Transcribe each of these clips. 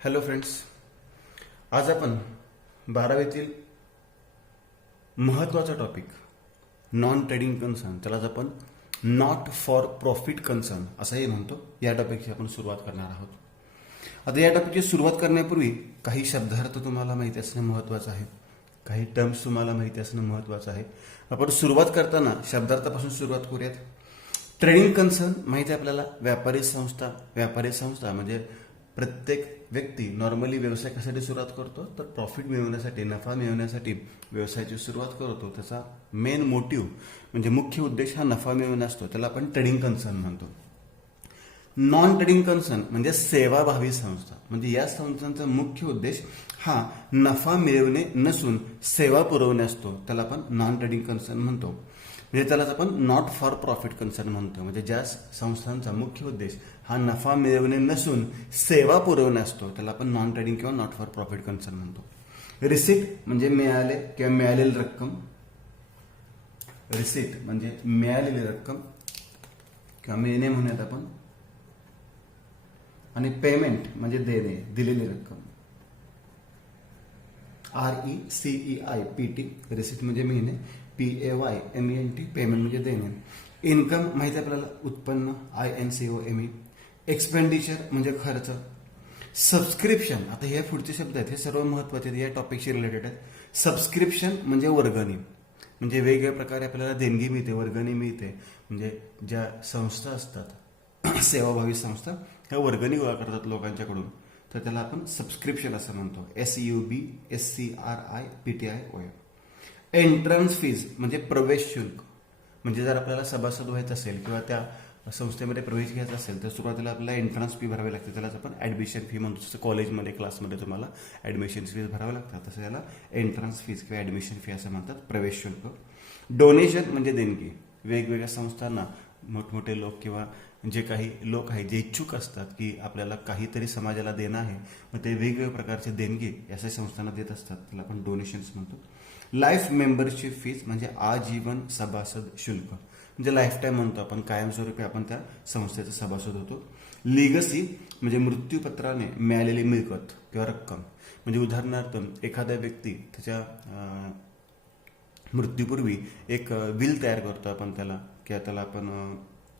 Hello friends, आज आपण 12वीतील महत्त्वाचा टॉपिक नॉन ट्रेडिंग कन्सर्न, त्यालाच आपण नॉट फॉर प्रॉफिट कन्सर्न असंही म्हणतो, या टॉपिकची आपण सुरुवात करणार आहोत. आता या टॉपिकची सुरुवात करण्यापूर्वी काही शब्दार्थ तुम्हाला माहिती असणं महत्त्वाचं आहे, काही टर्म्स तुम्हाला माहिती असणं महत्त्वाचं आहे. आपण सुरुवात करताना शब्दार्थापासून सुरुवात करूयात. ट्रेडिंग कन्सर्न माहिती आहे आपल्याला, व्यापारी संस्था म्हणजे प्रत्येक व्यक्ती नॉर्मली व्यवसाय कशासाठी सुरुवात करतो, तर प्रॉफिट मिळवण्यासाठी, नफा मिळवण्यासाठी व्यवसायाची सुरुवात करतो. त्याचा मेन मोटिव्ह म्हणजे मुख्य उद्देश हा नफा मिळवणे असतो, त्याला आपण ट्रेडिंग कन्सर्न म्हणतो. नॉन ट्रेडिंग कन्सर्न म्हणजे सेवाभावी संस्था, म्हणजे या संस्थांचा मुख्य उद्देश हा नफा मिळवणे नसून सेवा पुरवणे असतो, त्याला आपण नॉन ट्रेडिंग कन्सर्न म्हणतो. म्हणजे त्यालाच आपण नॉट फॉर प्रॉफिट कन्सर्न म्हणतो. म्हणजे ज्या संस्थांचा मुख्य उद्देश हा नफा मिळवणे नसून सेवा पुरवणे असतो, त्याला आपण नॉन ट्रेडिंग किंवा नॉट फॉर प्रॉफिट कन्सर्न म्हणतो. रिसीट म्हणजे मिळाले किंवा मिळालेली रक्कम, रिसीट म्हणजे मिळालेली रक्कम किंवा मिळणे म्हणूयात आपण, आणि पेमेंट म्हणजे देणे, दिलेली रक्कम. RECEIPT, रिसीट म्हणजे मिळणे, PAYMENT पेमेंट म्हणजे देणे. इन्कम माहिती आहे आपल्याला, उत्पन्न, INCOME. एक्सपेंडिचर म्हणजे खर्च. सबस्क्रिप्शन, आता हे पुढचे शब्द आहेत, हे सर्व महत्वाचे आहेत, या टॉपिकशी रिलेटेड आहेत. सबस्क्रिप्शन म्हणजे वर्गणी, म्हणजे वेगवेगळ्या प्रकारे आपल्याला देणगी मिळते, वर्गणी मिळते. म्हणजे ज्या संस्था असतात सेवाभावी संस्था, ह्या वर्गणी गोळा करतात लोकांच्याकडून, तर त्याला आपण सबस्क्रिप्शन असं म्हणतो. SUBSCRIPTION. एंट्रन्स फीज म्हणजे प्रवेश शुल्क, म्हणजे जर आपल्याला सभासद व्हायचं असेल किंवा त्या संस्थेमध्ये प्रवेश घ्यायचा असेल तर सुरुवातीला आपल्याला एंट्रन्स फी भरावी लागते, त्यालाच आपण ऍडमिशन फी म्हणतो. जसं कॉलेजमध्ये क्लासमध्ये तुम्हाला ऍडमिशन फीज भरावं लागतात, तसं याला एंट्रन्स फीज किंवा ऍडमिशन फी असं म्हणतात, प्रवेश शुल्क. डोनेशन म्हणजे देणगी, वेगवेगळ्या संस्थांना मोठमोठे लोक किंवा जे काही लोक आहेत जे इच्छुक असतात की आपल्याला काहीतरी समाजाला देणं आहे, मग ते वेगवेगळ्या प्रकारचे देणगी अशा संस्थांना देत असतात, त्याला आपण डोनेशन्स म्हणतो. लाईफ मेंबरशिप फीज म्हणजे आजीवन सभासद शुल्क, म्हणजे लाईफ टाईम म्हणतो आपण, कायमस्वरूपी आपण त्या संस्थेचा सभासद होतो. लिगसी म्हणजे मृत्यूपत्राने मिळालेली मिळकत किंवा रक्कम, म्हणजे उदाहरणार्थ एखादा व्यक्ती त्याच्या मृत्यूपूर्वी एक विल तयार करतो आपण त्याला, किंवा त्याला आपण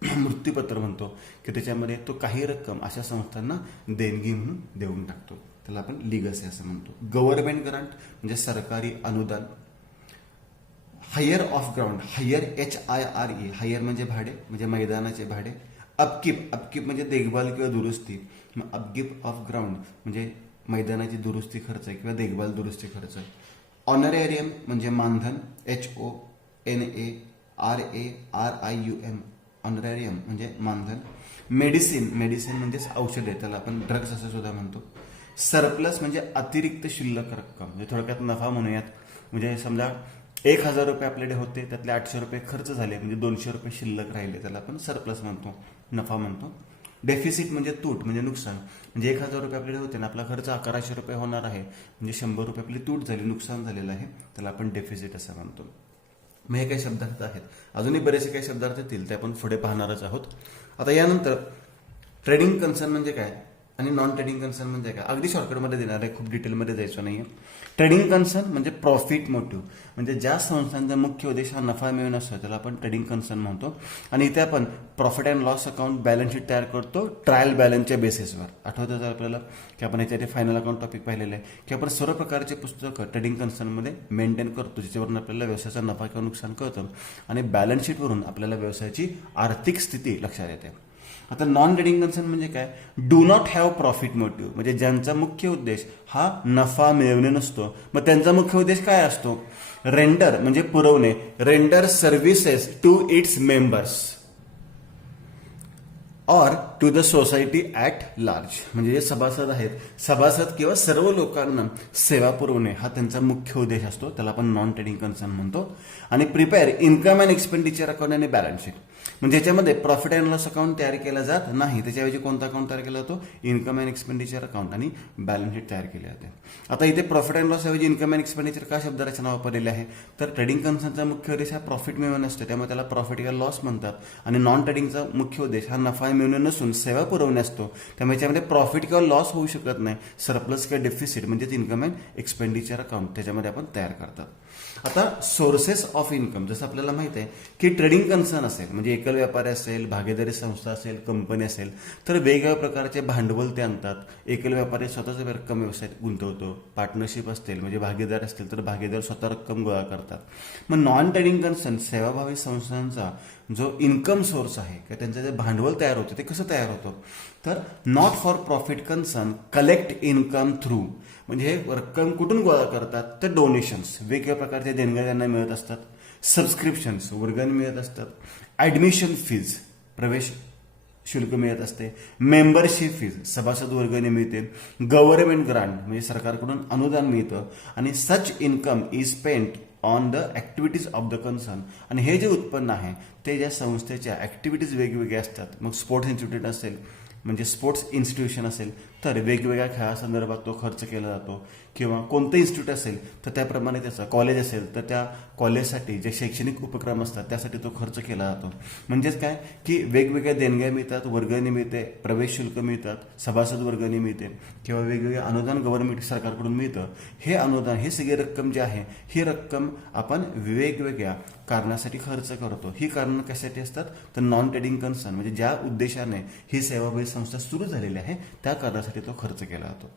मृत्यूपत्र म्हणतो, की त्याच्यामध्ये तो काही रक्कम अशा संस्थांना देणगी म्हणून देऊन टाकतो, त्याला आपण लिगसी असं म्हणतो. गव्हर्नमेंट ग्रांट म्हणजे सरकारी अनुदान. Hire of ground, hire HIRE, hire म्हणजे भाडे, म्हणजे मैदानाचे भाडे. अपकीप म्हणजे देखभाल किंवा दुरुस्ती, मग अपकीप ऑफ ग्राउंड म्हणजे मैदानाची दुरुस्ती खर्च किंवा देखभाल दुरुस्ती खर्च. ऑनरेरियम म्हणजे मानधन, HONARARIUM, ऑनरेरियम म्हणजे मानधन. मेडिसिन म्हणजे औषधे, त्याला आपण ड्रग्स असं सुद्धा म्हणतो. सरप्लस म्हणजे अतिरिक्त शिल्लक रक्कम, म्हणजे थोडक्यात नफा म्हणूयात. म्हणजे समजा 1000 रुपये आपल्याकडे होते, त्यातले 800 रुपये खर्च झाले, म्हणजे 200 रुपये शिल्लक राहिले, त्याला आपण सरप्लस म्हणतो, नफा म्हणतो. डेफिसिट म्हणजे तूट, म्हणजे नुकसान, म्हणजे 1000 रुपये आपल्याकडे होते ना, आपला खर्च 1100 रुपये होणार आहे, म्हणजे 100 रुपये आपली तूट झाली, नुकसान झालेलं आहे, त्याला आपण डेफिसिट असं म्हणतो. मग हे काही शब्दार्थ आहेत, अजूनही बरेचसे काही शब्दार्थ येतील, ते आपण पुढे पाहणारच आहोत. आता यानंतर ट्रेडिंग कन्सर्न म्हणजे काय आणि नॉन ट्रेडिंग कन्सर्न म्हणजे काय, अगदी शॉर्टकटमध्ये देणार आहे, खूप डिटेलमध्ये जायचं नाहीये. ट्रेडिंग कन्सर्न म्हणजे प्रॉफिट मोटिव्ह, म्हणजे ज्या संस्थांचा मुख्य उद्देश हा नफा मिळवणे असतो, त्याला आपण ट्रेडिंग कन्सर्न म्हणतो. आणि इथे आपण profit and loss account, balance sheet तयार करतो ट्रायल बॅलन्सच्या बेसिसवर. आठवतं जर आपल्याला की आपण याच्यात फायनल अकाउंट टॉपिक पाहिलेलं आहे, की आपण सर्व प्रकारचे पुस्तकं ट्रेडिंग कन्सर्नमध्ये मेंटेन करतो, ज्याच्यावरून आपल्याला व्यवसायाचा नफा किंवा नुकसान कळतं, आणि बॅलन्स शीटवरून आपल्याला व्यवसायाची आर्थिक स्थिती लक्षात येते. आता नॉन ट्रेडिंग कन्सर्न म्हणजे काय, do not have profit motive, म्हणजे ज्यांचा मुख्य उद्देश हा नफा मिळवणे नसतो. मग त्यांचा मुख्य उद्देश काय असतो, रेंडर म्हणजे पुरवणे, render services to its members or to the society at large, म्हणजे जे सभासद आहेत, सभासद किंवा सर्व लोकांना सेवा पुरवणे हा त्यांचा मुख्य उद्देश असतो, त्याला आपण नॉन ट्रेडिंग कन्सर्न म्हणतो. आणि prepare income and expenditure account आणि बॅलन्स शीट, म्हणजे याच्यामध्ये प्रॉफिट अँड लॉस अकाउंट तयार केला जात नाही. त्याच्याऐवजी कोणता अकाउंट तयार केला जातो? इन्कम अँड एक्सपेंडिचर अकाउंट आणि बॅलन्स शीट तयार केली जाते. आता इथे प्रॉफिट अँड लॉस ऐवजी इन्कम अँड एक्सपेंडिचर का शब्दरचना वापरलेली आहे? तर ट्रेडिंग कन्सर्नचा मुख्य उद्देश हा प्रॉफिट मिळवणे असतो, त्यामुळे त्याला प्रॉफिट किंवा लॉस म्हणतात. आणि नॉन ट्रेडिंगचा मुख्य उद्देश हा नफा मिळवणे नसून सेवा पुरवणे असतो, त्यामुळे याच्यामध्ये प्रॉफिट किंवा लॉस होऊ शकत नाही. सरप्लस किंवा डेफिसिट म्हणजेच इन्कम अँड एक्सपेंडिचर अकाउंट त्याच्यामध्ये आपण तयार करतात. आता सोर्सेस ऑफ इन्कम, जसं आपल्याला माहित आहे की ट्रेडिंग कन्सर्न असेल म्हणजे एकल व्यापारी असेल, भागीदारी संस्था असेल, कंपनी असेल, तर वेगवेगळ्या प्रकारचे भांडवल ते आणतात. एकल व्यापारी स्वतःच रक्कम व्यवसायात गुंतवतो. पार्टनरशिप असतील म्हणजे भागीदार असतील तर भागीदार स्वतः रक्कम गोळा करतात. मग नॉन ट्रेडिंग कन्सर्न सेवाभावी संस्थांचा जो इन्कम सोर्स आहे किंवा त्यांचं जे भांडवल तयार होतं ते कसं तयार होतं? तर not for profit concern collect income through, म्हणजे हे रक्कम कुठून गोळा करतात? तर डोनेशन्स, वेगवेगळ्या प्रकारचे देणग्या त्यांना मिळत असतात. सबस्क्रिप्शन्स, वर्गणी मिळत असतात. ॲडमिशन फीज, प्रवेश शुल्क मिळत असते. मेंबरशिप फीज, सभासद वर्गणी मिळते. गव्हर्नमेंट ग्रांट म्हणजे सरकारकडून अनुदान मिळतं. आणि such income is spent on the activities of the concern, आणि हे जे उत्पन्न आहे ते ज्या संस्थेच्या ॲक्टिव्हिटीज वेगवेगळ्या असतात. मग स्पोर्ट्स इन्स्टिट्यूट असेल म्हणजे स्पोर्ट्स इन्स्टिट्यूशन असेल तर वेगवेगळ्या खेळासंदर्भात तो खर्च केला जातो. किंवा कोणतं इन्स्टिट्यूट असेल तर त्याप्रमाणे त्याचा, कॉलेज असेल तर त्या कॉलेजसाठी जे शैक्षणिक उपक्रम असतात त्यासाठी तो खर्च केला जातो. म्हणजेच काय की वेगवेगळ्या देणग्या मिळतात, वर्गणी मिळते, प्रवेश शुल्क मिळतात, सभासद वर्गणी मिळते किंवा वेगवेगळे अनुदान गव्हर्नमेंट सरकारकडून मिळतं. हे अनुदान, हे सगळी रक्कम जी आहे ही रक्कम आपण वेगवेगळ्या कारणासाठी खर्च करतो. ही कारणं कशासाठी असतात? तर नॉन ट्रेडिंग कन्सर्न म्हणजे ज्या उद्देशाने ही सेवाभावी संस्था सुरू झालेली आहे त्या कारणासाठी तो खर्च केला जातो.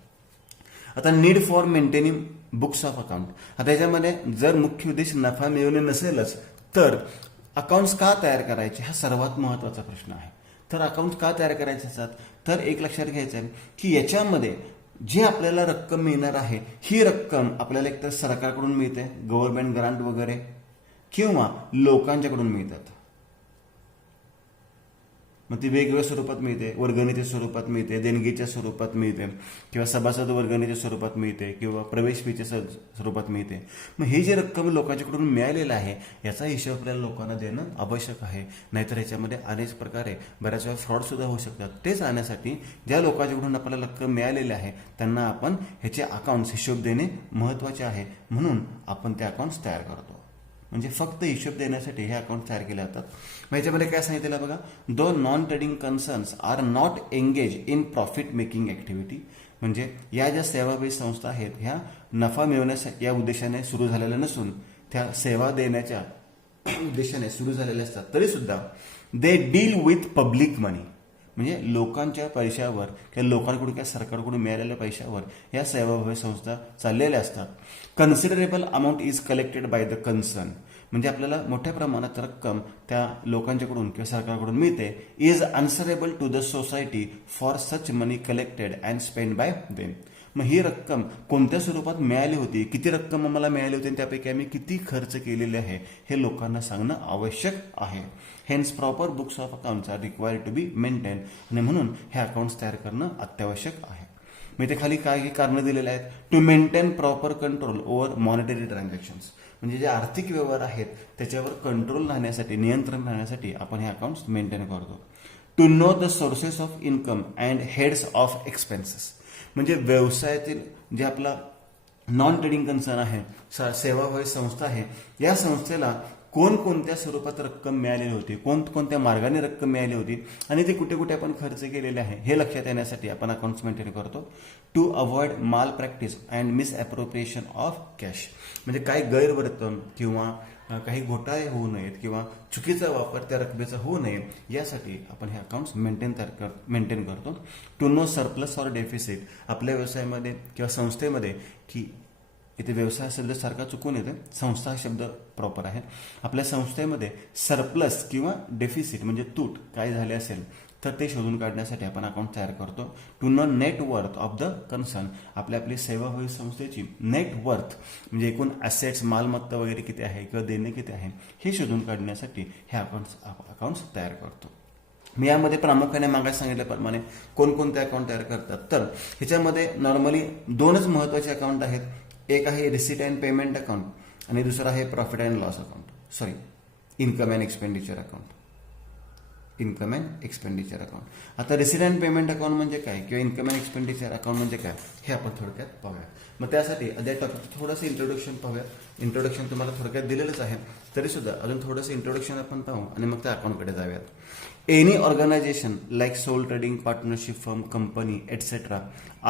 आता need for maintaining books of account. आता याच्यामध्ये जर मुख्य उद्देश नफा मिळवणे नसेलच तर अकाउंट्स का तयार करायचे हा सर्वात महत्त्वाचा प्रश्न आहे. तर अकाउंट्स का तयार करायचे असतात? तर एक लक्षात घ्यायचं आहे की याच्यामध्ये जी आपल्याला रक्कम मिळणार आहे ही रक्कम आपल्याला एकतर सरकारकडून मिळते, गव्हर्नमेंट ग्रांट वगैरे, किंवा लोकांच्याकडून मिळतात. मग ती वेगवेगळ्या स्वरूपात मिळते. वर्गणीच्या स्वरूपात मिळते, देणगीच्या स्वरूपात मिळते, किंवा सभासद वर्गणीच्या स्वरूपात मिळते, किंवा प्रवेश फीच्या स्वरूपात मिळते. मग ही जी रक्कम लोकांच्याकडून मिळालेलं आहे याचा हिशोब आपल्याला लोकांना देणं आवश्यक आहे. नाहीतर याच्यामध्ये अनेक प्रकारे बऱ्याच वेळा फ्रॉड सुद्धा होऊ शकतात. ते जाण्यासाठी ज्या लोकांच्याकडून आपल्याला रक्कम मिळालेली आहे त्यांना आपण ह्याचे अकाउंट्स हिशोब देणे महत्त्वाचे आहे. म्हणून आपण ते अकाउंट्स तयार करतो. म्हणजे फक्त हिशोब देण्यासाठी हे अकाउंट तयार केले जातात. मग याच्यामध्ये काय सांगितलेलं बघा, दो non trading concerns are not engage in profit making activity, म्हणजे या ज्या सेवाभावी संस्था आहेत ह्या नफा मिळवण्यासाठी या उद्देशाने सुरू झालेल्या नसून त्या सेवा देण्याच्या उद्देशाने सुरू झालेल्या असतात. तरी सुद्धा दे डील विथ पब्लिक मनी, म्हणजे लोकांच्या पैशावर किंवा लोकांकडून किंवा सरकारकडून मिळालेल्या पैशावर या सेवाभावी संस्था चाललेल्या असतात. Considerable amount is collected by the concern, म्हणजे आपल्याला मोठ्या प्रमाणात रक्कम त्या लोकांच्याकडून किंवा सरकारकडून मिळते. Is answerable to the society for such money collected and spend by them. मग ही रक्कम कोणत्या स्वरूपात मिळाली होती, किती रक्कम आम्हाला मिळाली होती, त्यापैकी आम्ही किती खर्च केलेले आहे हे लोकांना सांगणं आवश्यक आहे. Hence proper books of accounts are required to be maintain, आणि म्हणून हे अकाउंट्स तयार करणं अत्यावश्यक आहे. मी ते खाली काय कारणं दिलेले आहेत? To maintain proper control over monetary transactions, म्हणजे जे आर्थिक व्यवहार आहेत त्याच्यावर कंट्रोल राहण्यासाठी, नियंत्रण राहण्यासाठी आपण हे अकाउंट्स मेंटेन करतो. To know the sources of income and heads of expenses, म्हणजे व्यवसायातील जे आपला नॉन ट्रेडिंग कन्सर्न आहे, सेवाभावी संस्था आहे, या संस्थेला कोणकोणत्या स्वरूपात रक्कम मिळालेली होती, कोणत्या मार्गाने रक्कम मिळाली होती, आणि ते कुठे कुठे आपण खर्च केलेले आहे हे लक्षात येण्यासाठी आपण अकाउंट्स मेंटेन करतो. टू अवॉइड माल practice and misappropriation of cash, म्हणजे काही गैरवर्तन किंवा काही घोटाळे होऊ नयेत किंवा चुकीचा वापर त्या रकमेचा होऊ नये यासाठी आपण हे अकाउंट्स मेंटेन करतो. To know surplus or deficit, आपल्या व्यवसायामध्ये किंवा संस्थेमध्ये, की इथे व्यवसाय शब्द सारखा चुकून येते, संस्था हा शब्द प्रॉपर आहे. आपल्या संस्थेमध्ये सरप्लस किंवा डेफिसिट म्हणजे तूट काय झाले असेल तर ते शोधून काढण्यासाठी आपण अकाउंट तयार करतो. To know net worth of the concern, आपली सेवाभावी संस्थेची नेट वर्थ म्हणजे एकूण ॲसेट्स, मालमत्ता वगैरे किती आहे किंवा देणे किती आहे हे शोधून काढण्यासाठी हे अकाउंट्स तयार करतो. मी यामध्ये प्रामुख्याने मागास सांगितल्याप्रमाणे कोणकोणते अकाउंट तयार करतात, तर ह्याच्यामध्ये नॉर्मली दोनच महत्त्वाचे अकाउंट आहेत. एक आहे रिसीट अँड पेमेंट अकाउंट आणि दुसरं आहे profit and loss account, income and expenditure account. Income and expenditure account. आता रिसीट अँड पेमेंट अकाउंट म्हणजे काय किंवा इन्कम अँड एक्सपेंडिचर अकाउंट म्हणजे काय हे आपण थोडक्यात पाहूया. मग त्यासाठी या टॉपिक थोडंसं इंट्रोडक्शन पाहूया. इंट्रोडक्शन तुम्हाला थोडक्यात दिलेलंच आहे, तरी सुद्धा अजून थोडंसं इंट्रोडक्शन आपण पाहू आणि मग त्या अकाउंटकडे जाऊयात. Any organisation like sole trading, partnership firm, company etcetera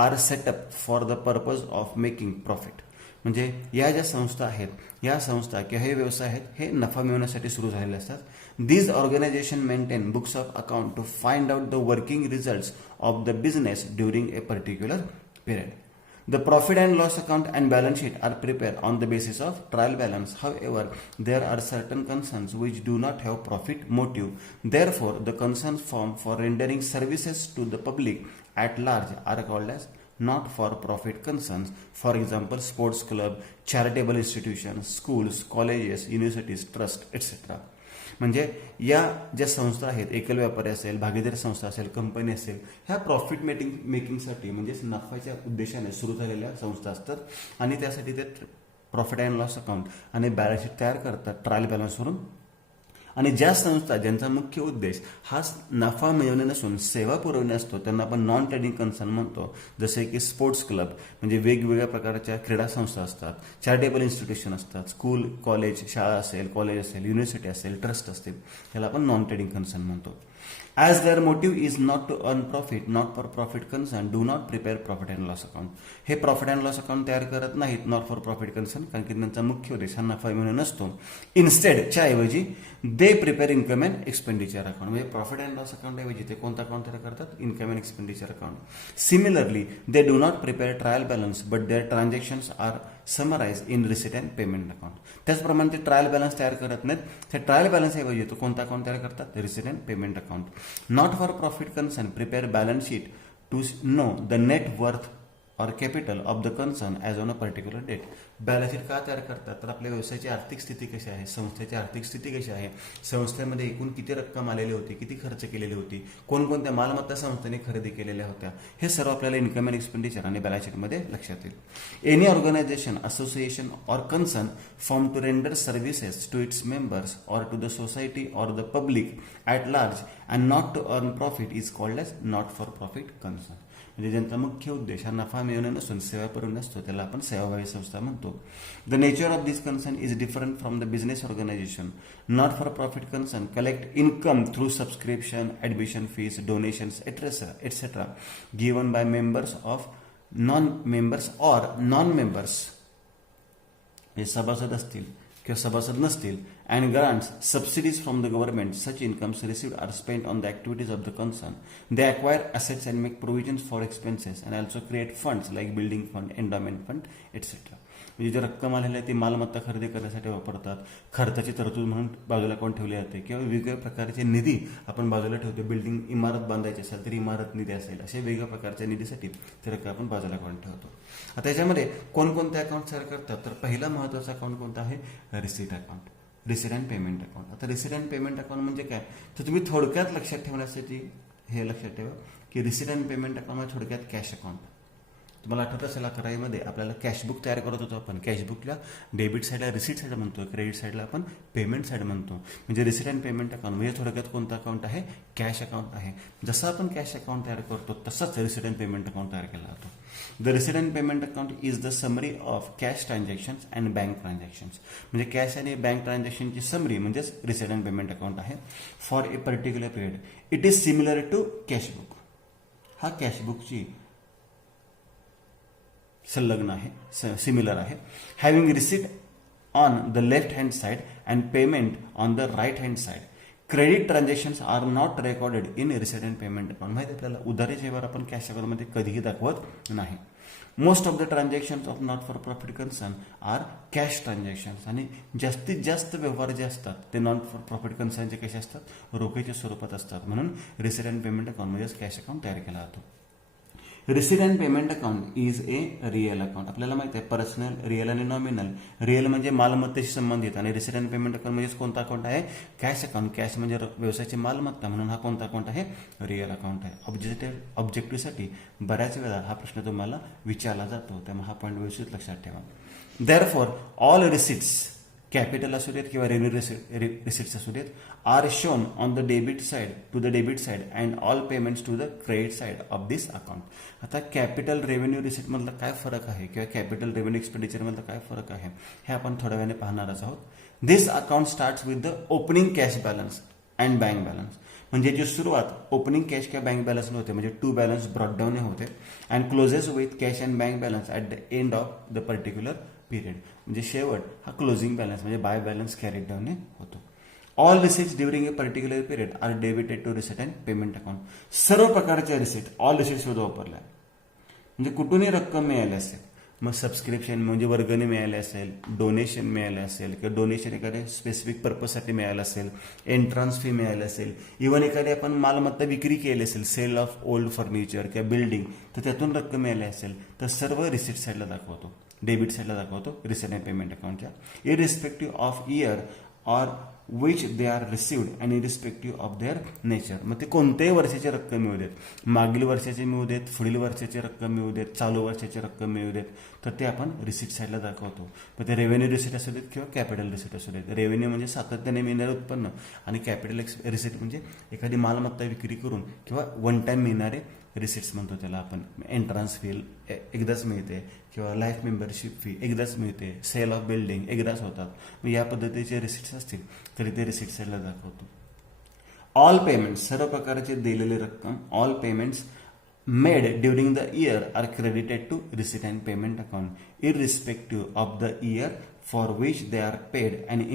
are set up for the purpose of making profit. म्हणजे या ज्या संस्था आहेत, या संस्था किंवा हे व्यवसाय आहेत, हे नफा मिळवण्यासाठी सुरू झालेले असतात. These organization maintain books of account to find out the working results of the business during a particular period. The profit and loss account and balance sheet are prepared on the basis of trial balance. However, there are certain concerns which do not have profit motive. Therefore, the concerned firm for rendering services to the public at large are called as not for profit concerns. For example, sports club, charitable institutions, schools, colleges, universities, trust, etc. म्हणजे या ज्या संस्था आहेत, एकल व्यापारी असेल, भागीदारी संस्था असेल, कंपनी असेल, ह्या प्रॉफिट मेकिंगसाठी म्हणजेच नफ्याच्या उद्देशाने सुरू झालेल्या संस्था असतात आणि त्यासाठी ते प्रॉफिट अँड लॉस अकाउंट आणि बॅलन्स शीट तयार करतात ट्रायल बॅलन्सवरून. आणि ज्या संस्था ज्यांचा मुख्य उद्देश हा नफा मिळवणे नसून सेवा पुरवणे असतो त्यांना आपण नॉन ट्रेडिंग कन्सर्न म्हणतो. जसे की स्पोर्ट्स क्लब म्हणजे वेगवेगळ्या प्रकारच्या क्रीडा संस्था असतात, चॅरिटेबल इन्स्टिट्यूशन असतात, स्कूल कॉलेज शाळा असेल, कॉलेज असेल, युनिव्हर्सिटी असेल, ट्रस्ट असतील, याला आपण नॉन ट्रेडिंग कन्सर्न म्हणतो. As their motive is not to earn profit, not for profit concern, do not prepare profit and loss account. हे प्रॉफिट अँड लॉस अकाउंट तयार करत नाहीत नॉट फॉर प्रॉफिट कन्सर्न, कारण की त्यांचा मुख्य उद्देश हा नफा मिळवणे नसतो. इन्स्टेडच्या ऐवजी they prepare income and expenditure account. म्हणजे प्रॉफिट अँड लॉस अकाउंट ऐवजी ते कोणता अकाउंट तयार करतात? Income and expenditure account. Similarly they do not prepare trial balance but their transactions are summarise in receipt and payment account. त्याचप्रमाणे ते trial balance तयार करत नाहीत. त्या ट्रायल बॅलन्स ऐवजी तो कोणता अकाउंट तयार करतात? Receipt and payment account. Not for profit concern prepare balance sheet to know the net worth or capital of the concern as on a particular date. Balance sheet का तयार करतात? तर आपल्या व्यवसायाची आर्थिक स्थिती कशी आहे, संस्थेची आर्थिक स्थिती कशी आहे, संस्थेमध्ये एकूण किती रक्कम आलेली होती, किती खर्च केलेली होती, कोणकोणत्या मालमत्ता संस्थेने खरेदी केलेल्या होत्या, हे सर्व आपल्याला इन्कम अँड एक्सपेंडिचर आणि बॅलन्स शीटमध्ये लक्षात येईल. Any organisation, association or concern form to render services to its members or to the society or the public at large and not to earn profit is called as not for profit concern. म्हणजे ज्यांचा मुख्य उद्देश हा नफा मिळवणे नसून सेवा पुरवणे असतो त्याला आपण सेवाभावी संस्था म्हणतो. The nature of this concern is different from the business organisation. Not for profit concern collect income through subscription, admission fees, donations etcetera given by members of non members or non members. हे सभासद असतील किंवा सभासद नसतील, and grants subsidies from the government. Such incomes received are spent on the activities of the concern. They acquire assets and make provisions for expenses and also create funds like building fund, endowment fund etcetera. म्हणजे जी रक्कम आलेली आहे ती मालमत्ता खरेदी करण्यासाठी वापरतात, खर्चाची तरतूद म्हणून बाजूला कोण ठेवली जाते किंवा वेगवेगळ्या प्रकारचे निधी आपण बाजूला ठेवतो. बिल्डिंग इमारत बांधायची असेल तर इमारत निधी असेल, असे वेगवेगळ्या प्रकारच्या निधीसाठी ते रक्कम आपण बाजूला कोण ठेवतो. आता याच्यामध्ये कोणकोणते अकाउंट तयार करतात? तर पहिला महत्त्वाचा अकाउंट कोणता आहे? Receipt account, receipt and payment account. आता रिसीट अँड पेमेंट अकाउंट म्हणजे काय? तर तुम्ही थोडक्यात लक्षात ठेवण्यासाठी हे लक्षात ठेवा की रिसीट अँड पेमेंट अकाउंट म्हणजे थोडक्यात कॅश अकाउंट. तुम्हाला आठवत असेल 11वीमध्ये आपल्याला कॅशबुक तयार करत होतो आपण. कॅशबुकला डेबिट साईडला रिसीट साईड म्हणतो, क्रेडिट साईडला आपण पेमेंट साईड म्हणतो. म्हणजे रिसीट अँड पेमेंट अकाउंट म्हणजे थोडक्यात कोणतं अकाउंट आहे? कॅश अकाउंट आहे. जसं आपण कॅश अकाउंट तयार करतो तसंच रिसीट अँड पेमेंट अकाउंट तयार केला जातो. The receipt and payment account is the summary of cash transactions and bank transactions. म्हणजे कॅश आणि बँक ट्रान्झॅक्शनची समरी म्हणजेच रिसीट अँड पेमेंट अकाउंट आहे for a particular period. It is similar to cashbook. हा कॅशबुकची संलग्न आहे, सिमिलर आहे. Having receipt on the left hand side and payment on the right hand side. Credit transactions are not recorded in receipt and payment account. माहिती आपल्याला उधारी व्यवहार आपण कॅश अकाउंटमध्ये कधीही दाखवत नाही. Most of the transactions of not for profit concern are cash transactions. आणि जास्तीत जास्त व्यवहार जे असतात ते नॉट फॉर प्रॉफिट कन्सर्नचे कसे असतात? रोखीच्या स्वरूपात असतात. म्हणून रिसीट अँड पेमेंट अकाउंट म्हणजेच कॅश अकाउंट तयार केला जातो. Receipt and payment account is a real account. आपल्याला माहिती आहे पर्सनल, रिअल आणि नॉमिनल. रिअल म्हणजे मालमत्तेशी संबंधित आणि रिसीट अँड पेमेंट अकाउंट म्हणजे कोणता अकाउंट आहे? Cash account. कॅश म्हणजे व्यवसायाची मालमत्ता, म्हणून हा कोणता अकाउंट आहे? रिअल अकाउंट आहे. ऑब्जेक्टिव्हसाठी बऱ्याच वेळा हा प्रश्न तुम्हाला विचारला जातो, त्यामुळे हा पॉईंट व्यवस्थित लक्षात ठेवा. देअरफॉर ऑल रिसीट्स कॅपिटल असू देत किंवा रेव्हेन्यू रिसिट्स असू देत, are shown on the debit side to the debit side and all payments to the credit side of this account. आता कॅपिटल रेव्हेन्यू रिसिट मधला काय फरक आहे किंवा कॅपिटल रेव्हेन्यू एक्सपेंडिचर मधला काय फरक आहे हे आपण थोड्या वेळाने पाहणारच आहोत. This account starts with the opening cash balance and bank balance. म्हणजे जी सुरुवात ओपनिंग कॅश किंवा बँक बॅलन्स होते म्हणजे टू बॅलन्स ब्रॉट डाऊन होते and closes with cash and bank balance at the end of the particular period. म्हणजे शेवट हा क्लोजिंग बॅलन्स म्हणजे बाय बॅलन्स कॅरीड डाऊन होतो. All receipts during a particular period are debited to receipt and payment account. सर्व प्रकारच्या receipt all receipt सुद्धा वापरल्या म्हणजे कुठूनही रक्कम मिळाली असेल, मग सबस्क्रिप्शन म्हणजे वर्गणी मिळाली असेल, डोनेशन मिळाले असेल किंवा डोनेशन एखाद्या स्पेसिफिक पर्पजसाठी मिळालं असेल, एंट्रन्स फी मिळाली असेल, इव्हन एखादी आपण मालमत्ता विक्री केली असेल, सेल ऑफ ओल्ड फर्निचर किंवा बिल्डिंग, तर त्यातून रक्कम मिळाली असेल तर सर्व रिसिट साईडला दाखवतो, डेबिट साईडला दाखवतो रिसिट अँड पेमेंट अकाउंटच्या, irrespective of year or which they are received and irrespective of their nature. मग ते कोणत्याही वर्षाची रक्कम मिळू देत, मागील वर्षाची मिळू देत, पुढील वर्षाची रक्कम मिळू देत, चालू वर्षाची रक्कम मिळू देत, तर ते आपण रिसिट साईडला दाखवतो. मग ते रेव्हेन्यू रिसिट असू देत किंवा कॅपिटल रिसिट असू देत. रेव्हेन्यू म्हणजे सातत्याने मिळणारे उत्पन्न आणि कॅपिटल रिसिट म्हणजे एखादी मालमत्ता विक्री करून किंवा वन टाइम मिळणारे रिसिट्स म्हणतो त्याला आपण. एंट्रन्स फी एकदाच मिळते किंवा लाईफ मेंबरशिप फी एकदाच मिळते, सेल ऑफ बिल्डिंग एकदाच होतात. मग या पद्धतीचे रिसिट्स असतील तरी ते रिसिट साईडला दाखवतो. ऑल पेमेंट्स सर्व प्रकारचे दिलेली रक्कम, all payments made during the year are credited to receipt and payment account irrespective of the year for which they are paid and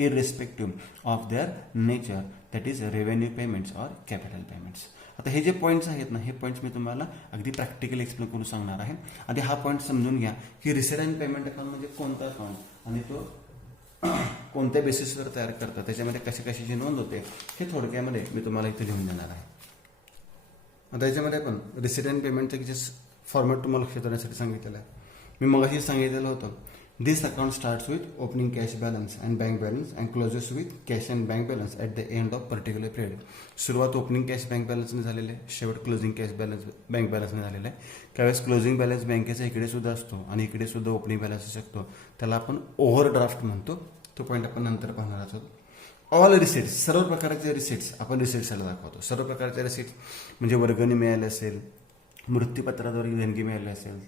irrespective of their nature, that is revenue payments or capital payments. आता हे जे points आहेत ना, हे points मी तुम्हाला अगदी practically explain करून सांगणार आहे. आधी हा पॉईंट समजून घ्या की रिसिट अँड पेमेंट अकाउंट म्हणजे कोणता अकाउंट आणि तो कोणत्या बेसिसवर तयार करतात, त्याच्यामध्ये कशाची नोंद होते हे थोडक्यामध्ये मी तुम्हाला इथे लिहून देणार आहे. आता याच्यामध्ये पण रिसिट अँड पेमेंटचं जे फॉर्मॅट तुम्हाला लक्षात येण्यासाठी सांगितलेलं आहे. मी मगाशी सांगितलेलं होतं, this account starts with opening cash balance and bank balance and closes with cash and bank balance at the end of particular period. सुरुवात ओपनिंग कॅश बँक बॅलन्सने झालेले आहे, शेवट क्लोजिंग कॅश बॅलन्स बँक बॅलन्सने झालेला आहे. त्यावेळेस क्लोजिंग बॅलन्स बँकेचा इकडे सुद्धा असतो आणि इकडे सुद्धा ओपनिंग बॅलन्स असू शकतो, त्याला आपण ओव्हरड्राफ्ट म्हणतो. तो पॉईंट आपण नंतर पाहणार आहोत. ऑल रिसिट्स सर्व प्रकारचे रिसिट्स आपण रिसिट्सला दाखवतो. सर्व प्रकारचे रिसिट्स म्हणजे वर्गणी मिळाली असेल, मृत्यूपत्राद्वारे देणगी मिळाली असेल,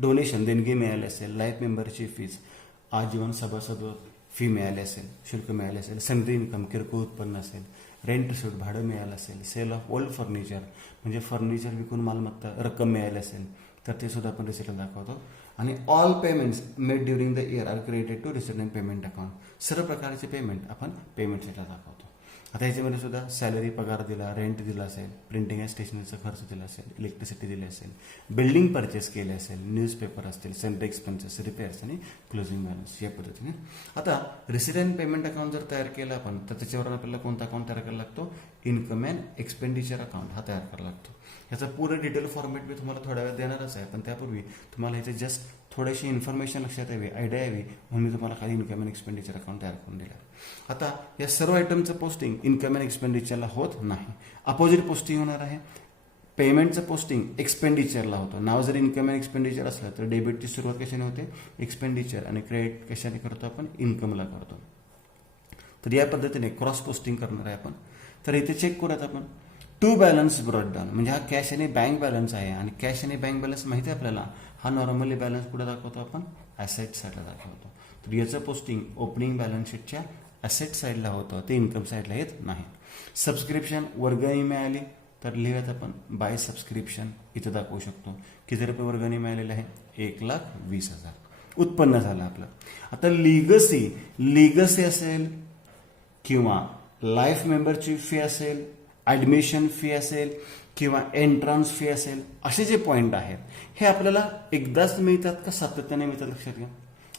डोनेशन देणगी मिळाली असेल, लाईफ मेंबरशिप फीज, आजीवन सभासद फी मिळाली असेल, शुल्क मिळाले असेल, सनरी इन्कम किरकोळ उत्पन्न असेल, रेंट सूट भाडं मिळालं असेल, सेल ऑफ ओल्ड फर्निचर म्हणजे फर्निचर विकून मालमत्ता रक्कम मिळाली असेल तर ते सुद्धा आपण रिसिटला दाखवतो. आणि all payments made during the year are credited to receipt and payment account. सर्व प्रकारचे पेमेंट आपण पेमेंट साईडला दाखवतो. आता याच्यामध्ये सुद्धा सॅलरी पगार दिला, रेंट दिला असेल, प्रिंटिंग अँड स्टेशनरीचा खर्च दिला असेल, इलेक्ट्रिसिटी दिली असेल, बिल्डिंग परचेस केले असेल, न्यूजपेपर असतील, सॅलरी एक्सपेन्सेस, रिपेअर्स आणि क्लोजिंग बॅलन्स या पद्धतीने. आता रिसिट अँड पेमेंट अकाउंट जर तयार केलं आपण तर त्याच्यावर आपल्याला कोणता अकाउंट तयार करायला लागतो, इन्कम अँड एक्सपेंडिचर अकाउंट हा तयार करायला लागतो. याचा पूर्ण डिटेल फॉर्मॅट मी तुम्हाला थोड्या वेळ देणारच आहे, पण त्यापूर्वी तुम्हाला ह्याचे जस्ट थोडीशी इन्फॉर्मेशन लक्षात यावी, आयडिया यावी म्हणून मी तुम्हाला खाली इन्कम अँड एक्सपेंडिचर अकाउंट तयार करून दिलं. आता या सर्व आयटमचं पोस्टिंग इन्कम अँड एक्सपेंडिचरला होत नाही, अपोजिट पोस्टिंग होणार आहे. पेमेंटचं पोस्टिंग एक्सपेंडिचरला होतं. नाव जर इन्कम अँड एक्सपेंडिचर असलं तर डेबिटची सुरुवात कशाने होते, एक्सपेंडिचर, आणि क्रेडिट कशाने करतो आपण, इन्कमला करतो. तर या पद्धतीने क्रॉस पोस्टिंग करणार आहे आपण. तर इथे चेक करूयात आपण, टू बॅलन्स ब्रॉट डाऊन म्हणजे हा कॅश आणि बँक बॅलन्स आहे आणि कॅश आणि बँक बॅलन्स माहिती आहे आपल्याला, हा नॉर्मली बॅलन्स कुठे दाखवतो आपण, ॲसेट साईडला दाखवतो. तर याचं पोस्टिंग ओपनिंग बॅलन्स शीटच्या ॲसेट साईडला होतं, ते इन्कम साईडला येत नाही. सबस्क्रिप्शन वर्गणी मिळाली तर लिहूयात आपण बाय सबस्क्रिप्शन, इथं दाखवू शकतो. किती रुपये वर्गणी मिळालेले आहे, 1,20,000 उत्पन्न झालं आपलं. आता लिगसी असेल किंवा लाईफ मेंबरची फी असेल, ॲडमिशन फी असेल किंवा एंट्रन्स फी असेल, असे जे पॉईंट आहेत हे आपल्याला एकदाच मिळतात का सातत्याने मिळतात लक्षात घ्या.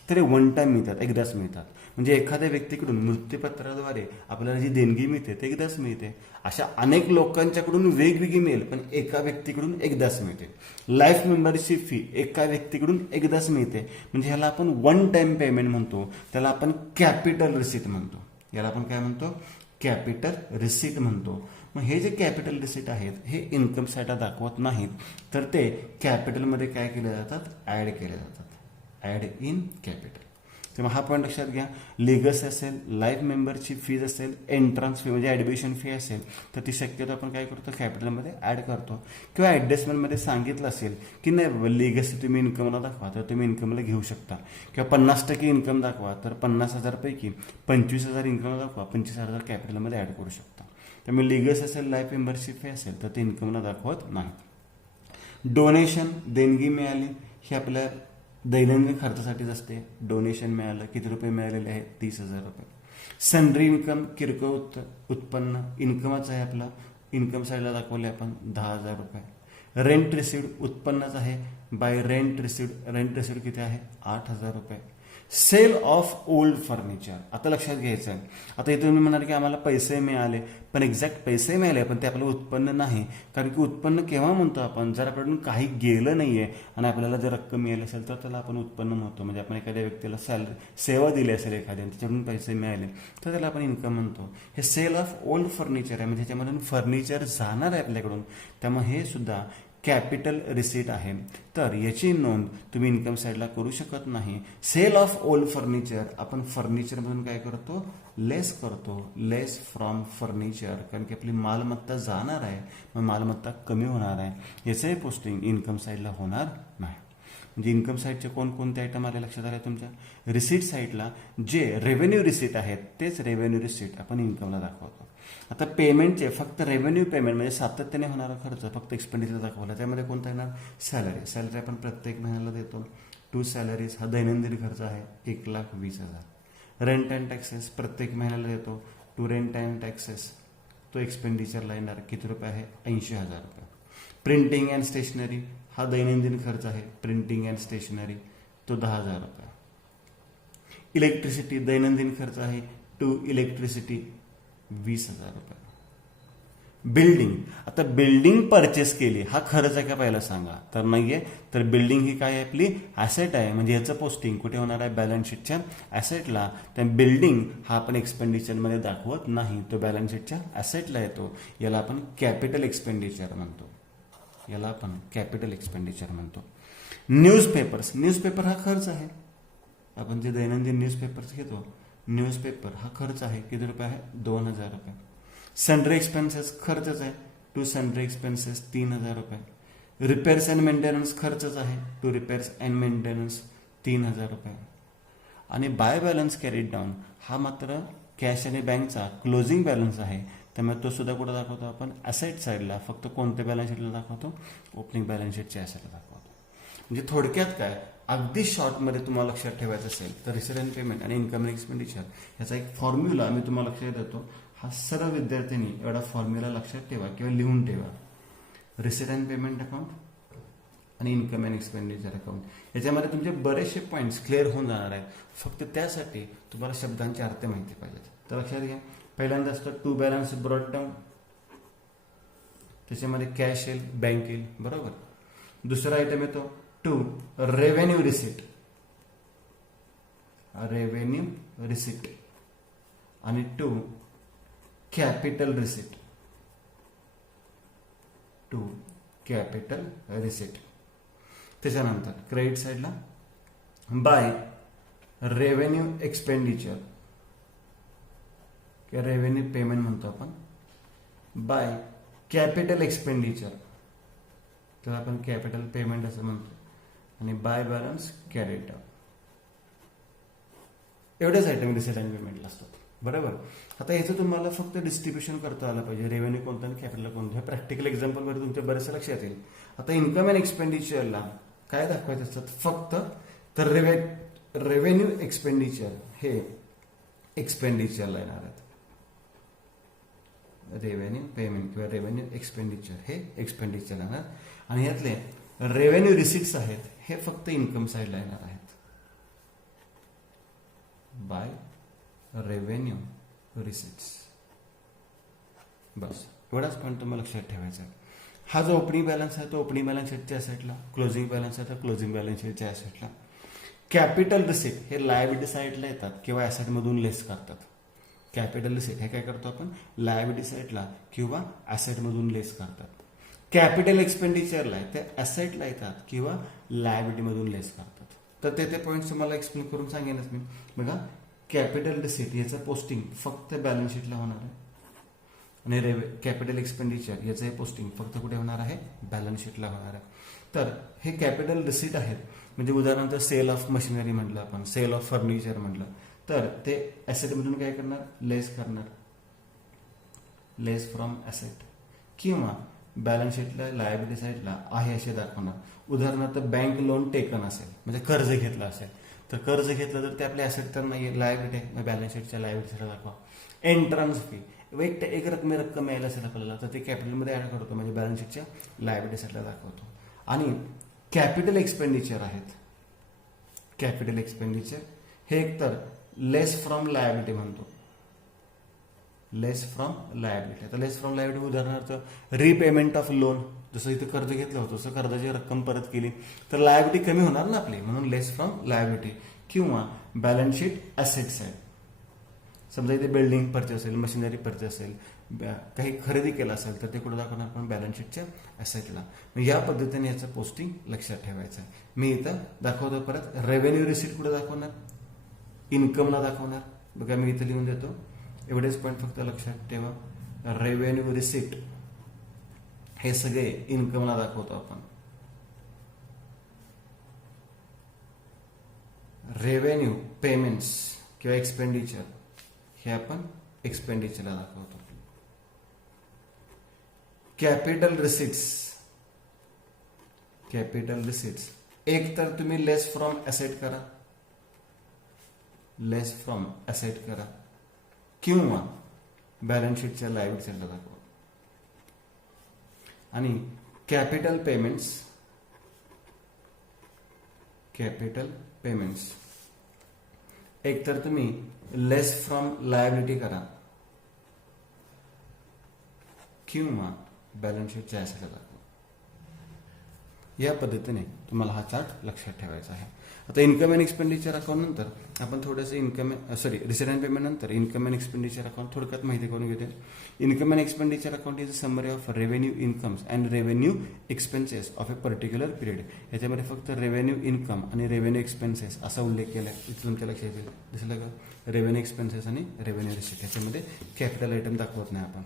तर हे वन टाइम मिळतात, एकदाच मिळतात. म्हणजे एखाद्या व्यक्तीकडून मृत्यूपत्राद्वारे आपल्याला जी देणगी मिळते ते एकदाच मिळते. अशा अनेक लोकांच्याकडून वेगवेगळी मिळेल पण एका व्यक्तीकडून एकदाच मिळते. लाईफ मेंबरशिप फी एका व्यक्तीकडून एकदाच मिळते, म्हणजे ह्याला आपण वन टाइम पेमेंट म्हणतो, त्याला आपण कॅपिटल रिसीट म्हणतो. याला आपण काय म्हणतो, कॅपिटल रिसीट म्हणतो. मग हे जे कॅपिटल रिसीट आहेत हे इन्कम साईडला दाखवत नाहीत, तर ते कॅपिटलमध्ये काय केले जातात, ॲड केले जातात, ॲड इन कॅपिटल. तेव्हा हा पॉईंट लक्षात घ्या. लिगस असेल, लाईफ मेंबरची फीज असेल, एंट्रन्स फी म्हणजे ॲडमिशन फी असेल तर ती शक्यतो आपण काय करतो कॅपिटलमध्ये ॲड करतो. किंवा ॲडजस्टमेंटमध्ये सांगितलं असेल की नाही लिगसी तुम्ही इन्कमला दाखवा तर तुम्ही इन्कमला घेऊ शकता, किंवा 50% इन्कम दाखवा तर 50,000 पैकी 25,000 इन्कम दाखवा, 25,000 कॅपिटलमध्ये ॲड करू शकता. त्यामुळे लिगस असेल, लाईफ मेंबरशिप फी असेल तर ते इन्कमला दाखवत नाही. डोनेशन देणगी मिळाली ही आपल्या दैनंदिन खर्चासाठीच असते. डोनेशन मिळालं, किती रुपये मिळालेले आहेत 30,000 रुपये. सनरी इन्कम किरकोळ उत्पन्न इन्कमच आहे आपला, इन्कम साईडला दाखवले आपण 10,000 रुपये. रेंट रिसिव्ड उत्पन्नच आहे, बाय रेंट रिसिव्ड किती आहे 8,000 रुपये. सेल ऑफ ओल्ड फर्निचर आता लक्षात घ्यायचं आहे. आता इथे तुम्ही म्हणाल की आम्हाला पैसे मिळाले, पण एक्झॅक्ट पैसे मिळाले पण ते आपलं उत्पन्न नाही. कारण की उत्पन्न केव्हा म्हणतो आपण जर आपल्याकडून काही गेलं नाहीये आणि आपल्याला जर रक्कम मिळाली असेल तर त्याला आपण उत्पन्न म्हणतो. म्हणजे आपण एखाद्या व्यक्तीला सेवा दिली असेल एखाद्या, त्याच्याकडून पैसे मिळाले तर त्याला आपण इन्कम म्हणतो. हे सेल ऑफ ओल्ड फर्निचर आहे, म्हणजे त्याच्यामधून फर्निचर जाणार आहे आपल्याकडून, त्यामुळे हे सुद्धा कॅपिटल रिसीट आहे. तर याची नोंद तुम्ही इन्कम साईडला करू शकत नाही. सेल ऑफ ओल्ड फर्निचर आपण फर्निचरमधून काय करतो लेस करतो, लेस फ्रॉम फर्निचर, कारण की आपली मालमत्ता जाणार आहे मग मालमत्ता कमी होणार आहे. याचंही पोस्टिंग इन्कम साईडला होणार नाही. म्हणजे इन्कम साईडचे कोणकोणते आयटम आले लक्षात आले तुमच्या. रिसीट साईडला जे रेव्हेन्यू रिसीट आहेत तेच रेव्हेन्यू रिसीट आपण इन्कमला दाखवतो. आता पेमेंटचे फक्त रेव्हेन्यू पेमेंट म्हणजे सातत्याने होणारा खर्च फक्त एक्सपेंडिचर दाखवला, त्यामध्ये कोणता येणार सॅलरी आपण प्रत्येक महिन्याला देतो. 2 सॅलरीज हा दैनंदिन खर्च आहे 1,20,000. रेंट अँड टॅक्सेस प्रत्येक महिन्याला देतो. 2 रेंट अँड टॅक्सेस तो एक्सपेंडिचरला येणार किती रुपये आहे 80,000 रुपये. प्रिंटिंग अँड स्टेशनरी हा दैनंदिन खर्च आहे, प्रिंटिंग अँड स्टेशनरी तो 10,000 रुपये. इलेक्ट्रिसिटी दैनंदिन खर्च आहे 2 इलेक्ट्रिसिटी 20,000 रुपये. बिल्डिंग आता बिल्डिंग परचेस केली हा खर्च आहे का पहिला सांगा, तर नाहीये. तर बिल्डिंग ही काय आहे आपली ॲसेट आहे, म्हणजे याचं पोस्टिंग कुठे होणार आहे बॅलन्स शीटच्या ॲसेटला. त्या बिल्डिंग हा आपण एक्सपेंडिचरमध्ये दाखवत नाही, तो बॅलन्स शीटच्या ॲसेटला येतो. याला आपण कॅपिटल एक्सपेंडिचर म्हणतो, याला आपण कॅपिटल एक्सपेंडिचर म्हणतो. न्यूजपेपर हा खर्च आहे. आपण जे दैनंदिन न्यूजपेपर्स घेतो न्यूजपेपर हा खर्च आहे किती रुपये आहे 2,000 रुपये. सनरी एक्सपेन्सेस खर्चच आहे 2 सनरी एक्सपेन्सेस 3,000 रुपये. रिपेअर्स अँड मेंटेनन्स खर्चच आहे 2 रिपेअर्स अँड मेंटेनन्स 3,000 रुपये. आणि बाय बॅलन्स कॅरीड डाऊन हा मात्र कॅश आणि बँकचा क्लोजिंग बॅलन्स आहे, त्यामुळे तो सुद्धा कुठं दाखवतो आपण ॲसेट साईडला. फक्त कोणत्या बॅलन्स शीटला दाखवतो ओपनिंग बॅलन्स शीटच्या ॲसेटला दाखवतो. म्हणजे थोडक्यात काय अगदी शॉर्टमध्ये तुम्हाला लक्षात ठेवायचं असेल तर रिसीट अँड पेमेंट आणि इन्कम अँड एक्सपेंडिचर याचा एक फॉर्म्युला मी तुम्हाला लक्षात देतो. हा सर्व विद्यार्थ्यांनी एवढा फॉर्म्युला लक्षात ठेवा किंवा लिहून ठेवा. रिसीट अँड पेमेंट अकाउंट आणि इन्कम अँड एक्सपेंडिचर अकाउंट याच्यामध्ये तुमचे बरेचसे पॉईंट्स क्लिअर होऊन जाणार आहेत. फक्त त्यासाठी तुम्हाला शब्दांचे अर्थ माहिती पाहिजेत. तर लक्षात घ्या पहिल्यांदा असतं 2 बॅलन्स ब्रॉड डाऊन, त्याच्यामध्ये कॅश येईल बँक येईल बरोबर. दुसरा आयटम येतो 2 रेव्हेन्यू रिसीट आणि 2 कॅपिटल रिसीट त्याच्यानंतर क्रेडिट साईडला बाय रेव्हेन्यू एक्सपेंडिचर किंवा रेव्हेन्यू पेमेंट म्हणतो आपण, बाय कॅपिटल एक्सपेंडिचर तर आपण कॅपिटल पेमेंट असं म्हणतो, आणि बाय बॅलन्स कॅरीड डाऊन. एवढेच आयटम रिसीट अँड पेमेंटला असतात बरोबर. आता याचं तुम्हाला फक्त डिस्ट्रीब्युशन करता आलं पाहिजे, रेव्हेन्यू कोणतं आणि कॅपिटल कोणतं. हे प्रॅक्टिकल एक्झाम्पलमध्ये तुमच्या बरेचसे लक्षात येईल. आता इन्कम अँड एक्सपेंडिचरला काय दाखवायचं असतात फक्त तर रेव्हेन्यू एक्सपेंडिचर हे एक्सपेंडिचरला येणार आहेत. रेव्हेन्यू पेमेंट किंवा रेव्हेन्यू एक्सपेंडिचर हे एक्सपेंडिचर येणार, आणि यातले रेव्हेन्यू रिसिट्स आहेत हे फक्त इन्कम साईडला येणार आहेत. बाय रेव्हेन्यू रिसिट्स बस एवढाच पॉईंट तुम्हाला लक्षात ठेवायचा आहे. हा जो ओपनिंग बॅलन्स आहे तो ओपनिंग बॅलन्स शीटच्या ॲसेटला, क्लोजिंग बॅलन्स आहे तर क्लोजिंग बॅलन्स शीटच्या ॲसेटला. कॅपिटल रिसिट हे लायबिलिटी साईडला येतात किंवा ॲसेटमधून लेस करतात. कॅपिटल रिसिट हे काय करतो आपण लायबिलिटी साईडला किंवा ॲसेटमधून लेस करतात. कॅपिटल एक्सपेंडिचरला आहे ते ॲसेटला येतात किंवा लायबिलिटीमधून लेस करतात. तर ते पॉईंट्स तुम्हाला एक्सप्लेन करून सांगेनच मी. बघा, कॅपिटल रिसीट याचं पोस्टिंग फक्त बॅलन्स शीटला होणार आहे आणि कॅपिटल एक्सपेंडिचर याचं हे पोस्टिंग फक्त कुठे होणार आहे, बॅलन्स शीटला होणार आहे. तर हे कॅपिटल रिसीट आहेत, म्हणजे उदाहरणार्थ सेल ऑफ मशिनरी म्हटलं आपण, सेल ऑफ फर्निचर म्हटलं, तर ते ॲसेटमधून काय करणार, लेस करणार, लेस फ्रॉम ॲसेट, किंवा बॅलन्स शीटला लायबिलिटी साईडला आहे असे दाखवणार. उदाहरणार्थ बँक लोन टेकन असेल, म्हणजे कर्ज घेतलं असेल, तर कर्ज घेतलं तर ते आपले ॲसेट तर नाही, लायबिलिटी आहे, बॅलन्स शीटच्या लायबिलिटीसाठी दाखवा. एंट्रन्स फी, एक रक्कम यायला असेल आपल्याला, तर ते कॅपिटलमध्ये ॲड करतो, म्हणजे बॅलन्स शीटच्या लायबिलिटीसाठी दाखवतो. आणि कॅपिटल एक्सपेंडिचर आहेत, कॅपिटल एक्सपेंडिचर हे एकतर लेस फ्रॉम लायबिलिटी म्हणतो, लेस फ्रॉम लायबिलिटी. आता लेस फ्रॉम लायबिलिटी उदाहरणार्थ रिपेमेंट ऑफ लोन, जसं इथं कर्ज घेतलं होतं तसं कर्जाची रक्कम परत केली तर लायबिलिटी कमी होणार ना आपली, म्हणून लेस फ्रॉम लायबिलिटी. किंवा बॅलन्स शीट ॲसेट्स आहे, समजा इथे बिल्डिंग परचेस असेल, मशिनरी परचेस असेल, काही खरेदी केलं असेल तर ते कुठे दाखवणार आपण, बॅलन्स शीटच्या ॲसेटला. या पद्धतीने याचं पोस्टिंग लक्षात ठेवायचं आहे. मी इथं दाखवतो परत, रेव्हेन्यू रिसीट कुठे दाखवणार, इन्कमला दाखवणार. बघा मी इथं लिहून देतो, एवढेच पॉईंट फक्त लक्षात ठेवा. रेव्हेन्यू रिसीट हे सगळे इन्कमला दाखवतो आपण, रेव्हेन्यू पेमेंट्स किंवा एक्सपेंडिचर हे आपण एक्सपेंडिचरला दाखवतो. कॅपिटल रिसीट्स, कॅपिटल रिसीट्स एक तर तुम्ही लेस फ्रॉम ॲसेट करा, लेस फ्रॉम ॲसेट करा, किंवा बॅलन्स शीटच्या लायबिलिटीला दाखवा. आणि कॅपिटल पेमेंट्स, कॅपिटल पेमेंट्स एक तर तुम्ही लेस फ्रॉम लायबिलिटी करा, किंवा बॅलन्स शीटच्या ॲसेटला दाखवा. या पद्धतीने तुम्हाला हा चार्ट लक्षात ठेवायचा आहे. आता इन्कम अँड एक्सपेंडिचर अकाउंट नंतर आपण थोडंसं रिसीट अँड पेमेंट नंतर इन्कम अँड एक्सपेंडिचर अकाउंट थोडक्यात माहिती करून घेते. Income and expenditure account is a summary of revenue incomes and revenue expenses of a particular period. याच्यामध्ये फक्त रेव्हेन्यू इन्कम आणि रेव्हेन्यू एक्सपेन्सेस असा उल्लेख केला आहे. इथून त्या लक्षात येईल, दिसलं का, रेव्हेन्यू एक्सपेन्सेस आणि रेव्हेन्यू रिसीट. याच्यामध्ये कॅपिटल आयटम दाखवत नाही आपण.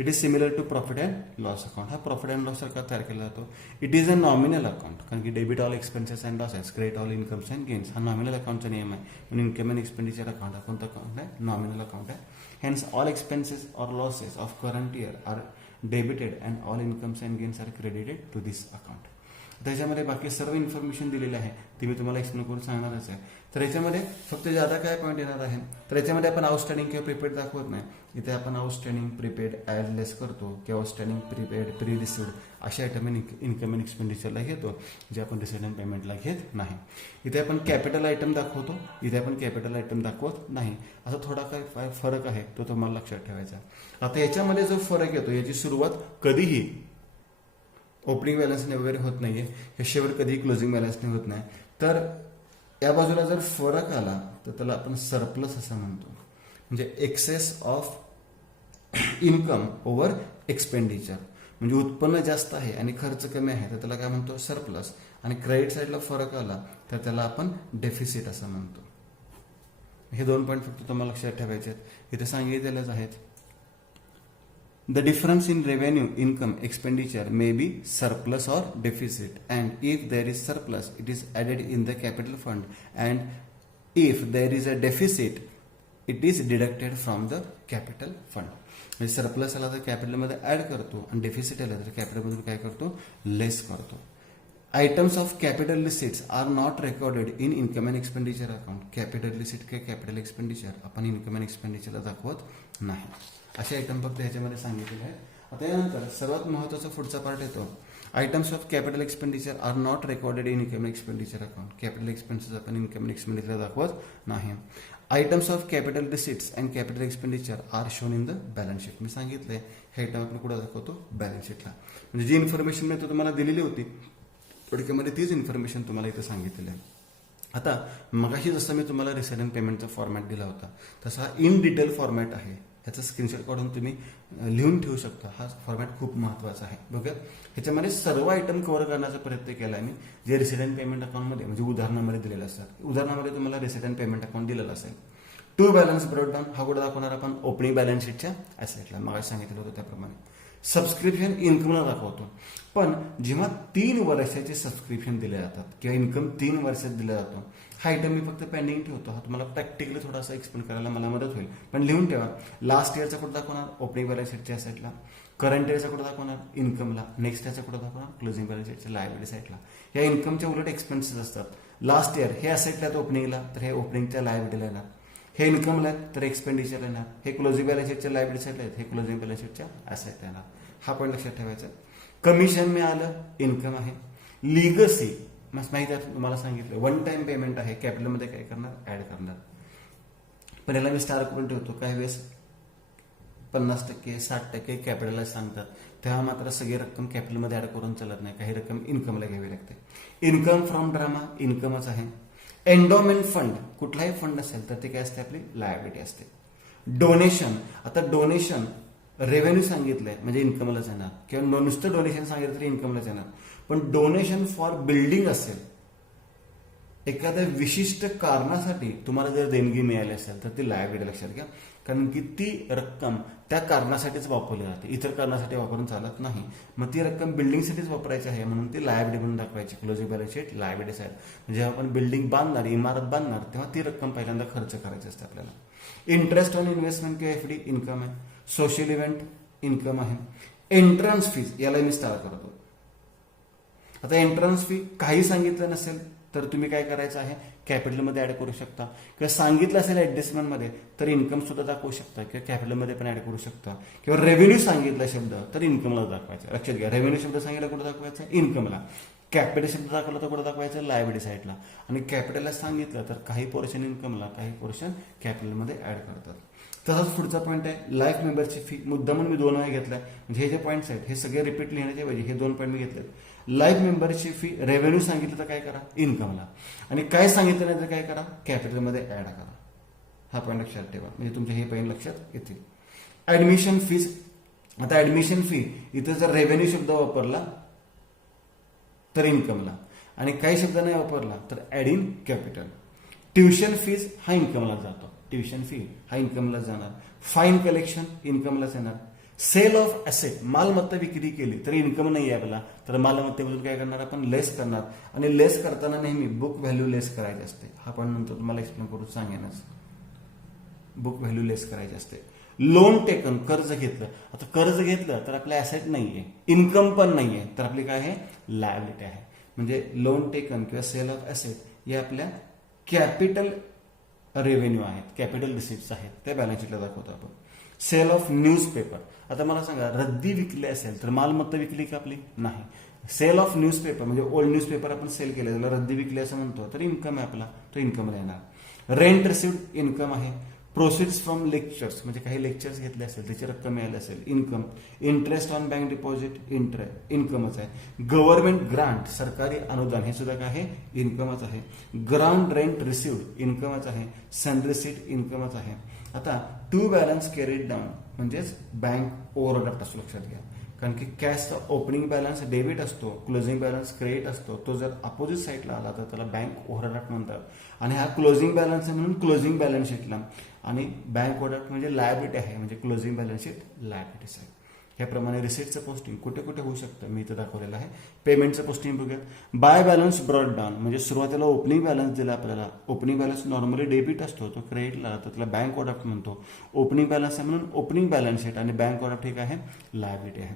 It is similar to profit and loss account. हा प्रॉफिट अँड लॉस सारखा तयार केला जातो. It is a nominal account, कारण की debit all expenses and losses, credit all incomes and gains हा नॉमिनल अकाउंटचा नियम आहे. म्हणून इन्कम अँड एक्सपेंडिचर अकाउंट हा कोणता अकाउंट आहे, नॉमिनल अकाउंट आहे. Hence all expenses or losses of current year are debited and all incomes and gains are credited to this account. त्याच्यामध्ये बाकी सर्व इन्फॉर्मेशन दिलेली आहे ती मी तुम्हाला एक्सप्लेन करून सांगणारच आहे. तर याच्यामध्ये फक्त ज्यादा काय पॉईंट येणार आहे, तर याच्यामध्ये आपण आउटस्टँडिंग किंवा प्रीपेड दाखवत नाही. इथे आपण आउटस्टँडिंग, प्रीपेड ॲड लेस करतो, किंवा आउटस्टँडिंग, प्रीपेड, प्री रिसिव्ड अशा आयटम इन्कम अँड एक्सपेंडिचरला घेतो, जे आपण रिसीट अँड पेमेंटला घेत नाही. इथे आपण कॅपिटल आयटम दाखवतो, इथे आपण कॅपिटल आयटम दाखवत नाही. असा थोडा काय फरक आहे तो तुम्हाला लक्षात ठेवायचा. आता याच्यामध्ये जो फरक येतो, याची सुरुवात कधीही ओपनिंग बॅलन्सने वगैरे होत नाहीये, हे शेवट कधीही क्लोजिंग बॅलन्सने होत नाही. तर या बाजूला जर फरक आला तर त्याला आपण सरप्लस असं म्हणतो, म्हणजे excess of income over expenditure. म्हणजे उत्पन्न जास्त आहे आणि खर्च कमी आहे तर त्याला काय म्हणतो, सरप्लस. आणि क्रेडिट साईडला फरक आला तर त्याला आपण डेफिसिट असं म्हणतो. हे दोन पॉईंट फक्त तुम्हाला लक्षात ठेवायचे आहेत, इथे सांगितलेलेच आहेत. The difference in revenue, income, expenditure may be surplus or deficit, and if there is surplus, it is added in the capital fund, and if there is a deficit, it is deducted from the capital fund. म्हणजे surplus आला तर कॅपिटलमध्ये add करतो आणि deficit आला तर कॅपिटलमधून काय करतो, लेस करतो. Items of capital receipts are not recorded in income and expenditure account. Capital receipt किंवा कॅपिटल एक्सपेंडिचर आपण इन्कम अँड एक्सपेंडिचरला दाखवत नाही. असे आयटम फक्त ह्याच्यामध्ये सांगितलेले आहे. आता यानंतर सर्वात महत्त्वाचा पुढचा पार्ट येतो, items of capital expenditure are not recorded in income expenditure account. Capital expenses आपण इन्कम एक्सपेंडिचर दाखवत नाही. Items of capital receipts and capital expenditure are shown in the balance sheet. मी सांगितलंय हे आयटम आपण कुठे दाखवतो, बॅलन्स शीटला. म्हणजे जी इन्फॉर्मेशन मी तुम्हाला दिलेली होती थोडक्यामध्ये तीच इन्फॉर्मेशन तुम्हाला इथं सांगितलेलं आहे. आता मगाशी जसं मी तुम्हाला रिसीट अँड पेमेंटचा फॉर्मॅट दिला होता तसा इन डिटेल फॉर्मॅट आहे. ह्याचा स्क्रीनशॉट काढून तुम्ही लिहून ठेवू शकता. हा फॉर्मॅट खूप महत्त्वाचा आहे. बघा, ह्याच्यामध्ये सर्व आयटम कव्हर करण्याचा प्रयत्न केला आहे मी, जे रेसिडेंट पेमेंट अकाउंटमध्ये म्हणजे उदाहरणामध्ये दिलेलं असतात. उदाहरणामध्ये तुम्हाला रेसिडेंट पेमेंट अकाउंट दिलेलं असेल. टू बॅलन्स ब्रोडडाऊन हा कुठं दाखवणार आपण? ओपनिंग बॅलन्स शीटच्या ॲसेटला, मग सांगितलं होतं त्याप्रमाणे. सबस्क्रिप्शन इन्कमला दाखवतो. पण जेव्हा 3 वर्षाचे सबस्क्रिप्शन दिले जातात किंवा इन्कम 3 वर्षात दिला जातो, हा आयटम मी फक्त पेंडिंग ठेवतो. हा तुम्हाला प्रॅक्टिकली थोडासा एक्सप्लेन करायला मला मदत होईल. पण लिहून ठेवा. लास्ट इयरचा कुठं दाखवणार? ओपनिंग बॅलन्स शीटच्या ॲसेटला. करंट इयरचा कुठं दाखवणार? इन्कमला. नेक्स्ट इयरचा कुठं दाखवणार? क्लोजिंग बॅलन्स शीटच्या लायबिलिटी साईडला. या इन्कमच्या उलट एक्सपेन्सेस असतात. लास्ट इयर हे असेटला आहेत ओपनिंगला, तर हे ओपनिंगच्या लायबिलिटीला येणार. हे इन्कमला आहेत तर एक्सपेंडिचर येणार. हे क्लोजिंग बॅलन्स शीटच्या लायबिलिटी साईडला आहेत, हे क्लोजिंग बॅलन्स शीटच्या ॲसेट येणार. हा पण लक्षात ठेवायचा. कमिशन मिळालं, इन्कम आहे. लिगसी माहिती आहे तुम्हाला सांगितलं, वन टाइम पेमेंट आहे. कॅपिटलमध्ये काय करणार? ऍड करणार. पण याला मी स्टार करून ठेवतो. काही वेळेस 50%, 60% कॅपिटलला सांगतात, तेव्हा मात्र सगळी रक्कम कॅपिटलमध्ये ऍड करून चालत नाही. काही रक्कम इन्कमला घ्यावी लागते. इन्कम फ्रॉम ड्रामा इन्कमच आहे. एन्डोमेंट फंड, कुठलाही फंड असेल तर ते काय असते? आपली लायबिलिटी असते. डोनेशन, आता डोनेशन रेव्हेन्यू सांगितलंय म्हणजे इन्कमलाच येणार, किंवा नुसतं डोनेशन सांगितलं तरी इन्कमलाच येणार. पण डोनेशन फॉर बिल्डिंग असेल, एखाद्या विशिष्ट कारणासाठी तुम्हाला जर देणगी मिळाली असेल तर ती लायबिलिटी लक्षात घ्या. कारण की ती रक्कम त्या कारणासाठीच वापरली जाते, इतर कारणासाठी वापरून चालत नाही. मग ती रक्कम बिल्डिंगसाठीच वापरायची आहे म्हणून ती लायबिलिटी म्हणून दाखवायची. Closing balance sheet liability side. जेव्हा आपण बिल्डिंग बांधणार, इमारत बांधणार, तेव्हा ती रक्कम पहिल्यांदा खर्च करायची असते आपल्याला. इंटरेस्ट ऑन इन्व्हेस्टमेंट किंवा एफडी इन्कम आहे. सोशल इव्हेंट इन्कम आहे. एंट्रन्स फीज, याला मी स्टार करतो. आता एंट्रन्स फी काही सांगितलं नसेल तर तुम्ही काय करायचं आहे? कॅपिटलमध्ये ऍड करू शकता, किंवा सांगितलं असेल ऍडजस्टमेंटमध्ये तर इन्कम सुद्धा दाखवू शकता, किंवा कॅपिटलमध्ये पण ऍड करू शकता. किंवा रेव्हेन्यू सांगितला शब्द तर इन्कमला दाखवायचा. लक्षात घ्या, रेव्हेन्यू शब्द सांगितला कुठं दाखवायचा? इन्कमला. कॅपिटल शब्द दाखवला तर कुठं दाखवायचं? लायबिलिटी साईडला. आणि कॅपिटलला सांगितलं तर काही पोर्शन इन्कमला, काही पोर्शन कॅपिटलमध्ये ऍड करतात. तसाच पुढचा पॉईंट आहे लाईफ मेंबरची फी. मुद्दा म्हणून मी 2 वेळा घेतलाय, म्हणजे हे जे पॉईंट्स आहेत हे सगळे रिपीट लिहिण्याच्या ऐवजी हे 2 पॉईंट मी घेतले. लाईफ मेंबरची फी रेव्हेन्यू सांगितलं तर काय करा? इन्कमला. आणि काय सांगितलं नाही तर काय करा? कॅपिटलमध्ये ऍड करा. हा पॉईंट लक्षात ठेवा, म्हणजे तुमचे हे पॉईंट लक्षात येतील. ऍडमिशन फीज, आता ऍडमिशन फी इथं जर रेव्हेन्यू शब्द वापरला तर इन्कमला, आणि काही शब्द नाही वापरला तर add in capital. Tuition fees हा इन्कमला जातो, ट्युशन फी हा इन्कमला जाणार. फाईन कलेक्शन इन्कमलाच येणार. सेल ऑफ ऍसेट, मालमत्ता विक्री केली तर इन्कम नाही आहे आपला, तर मालमत्तेबद्दल काय करणार आपण? लेस करणार. आणि लेस करताना नेहमी बुक व्हॅल्यू लेस करायची असते. हा पण नंतर तुम्हाला एक्सप्लेन करून सांगेनच. बुक व्हॅल्यू लेस करायची असते. लोन टेकन, कर्ज घेतलं. आता कर्ज घेतलं तर आपलं ऍसेट नाहीये, इन्कम पण नाहीये, तर आपली काय आहे? लायबिलिटी आहे. म्हणजे लोन टेकन किंवा सेल ऑफ ऍसेट हे आपल्या कॅपिटल रेव्हेन्यू आहेत, कॅपिटल रिसिप्ट आहेत, त्या बॅलन्स शीटला दाखवतो आपण. सेल ऑफ न्यूजपेपर, आता मला सांगा रद्दी विकली असेल तर मालमत्ता विकली का आपली? नाही. सेल ऑफ न्यूजपेपर म्हणजे ओल्ड न्यूजपेपर आपण सेल केले, त्याला रद्दी विकली असं म्हणतो, तर इन्कम आहे आपला, तो इन्कमला येणार. रेंट रिसिव्ड इन्कम आहे. प्रोसिड्स फ्रॉम लेक्चर्स, म्हणजे काही लेक्चर्स घेतले असेल त्याची रक्कम मिळाली असेल, income. Interest on bank deposit इन्कमच आहे. गव्हर्नमेंट ग्रांट, सरकारी अनुदान, हे सुद्धा काय आहे? इन्कमच आहे. ग्रांट रेंट रिसिव्ड इन्कमच आहे. सन रिसीट इन्कमच आहे. आता टू बॅलन्स कॅरीड डाऊन म्हणजेच बँक ओव्हरड्राफ्ट असतो, लक्षात घ्या. कारण की कॅशचा ओपनिंग बॅलन्स डेबिट असतो, क्लोजिंग बॅलन्स क्रेडिट असतो. तो जर अपोजिट साईडला आला तर त्याला बँक ओव्हरड्राफ्ट म्हणतात. आणि हा क्लोजिंग बॅलन्स आहे म्हणून क्लोजिंग बॅलन्स शीटला. आणि बँक ओव्हरड्राफ्ट म्हणजे लायबिलिटी आहे, म्हणजे closing balance sheet liability side. ह्याप्रमाणे रिसिटचं पोस्टिंग कुठे कुठे होऊ शकतं मी इथं दाखवलेलं आहे. पेमेंटचं पोस्टिंग बघूयात. बाय बॅलन्स ब्रॉड डाऊन, म्हणजे सुरुवातीला ओपनिंग बॅलन्स दिला आपल्याला. ओपनिंग बॅलन्स नॉर्मली डेबिट असतो, तो क्रेडिटला तर त्याला बँक ओव्हरड्राफ्ट म्हणतो. ओपनिंग बॅलन्स आहे म्हणून ओपनिंग बॅलन्स शीट, आणि बँक ओव्हरड्राफ्ट ठीक आहे लायबिलिटी आहे.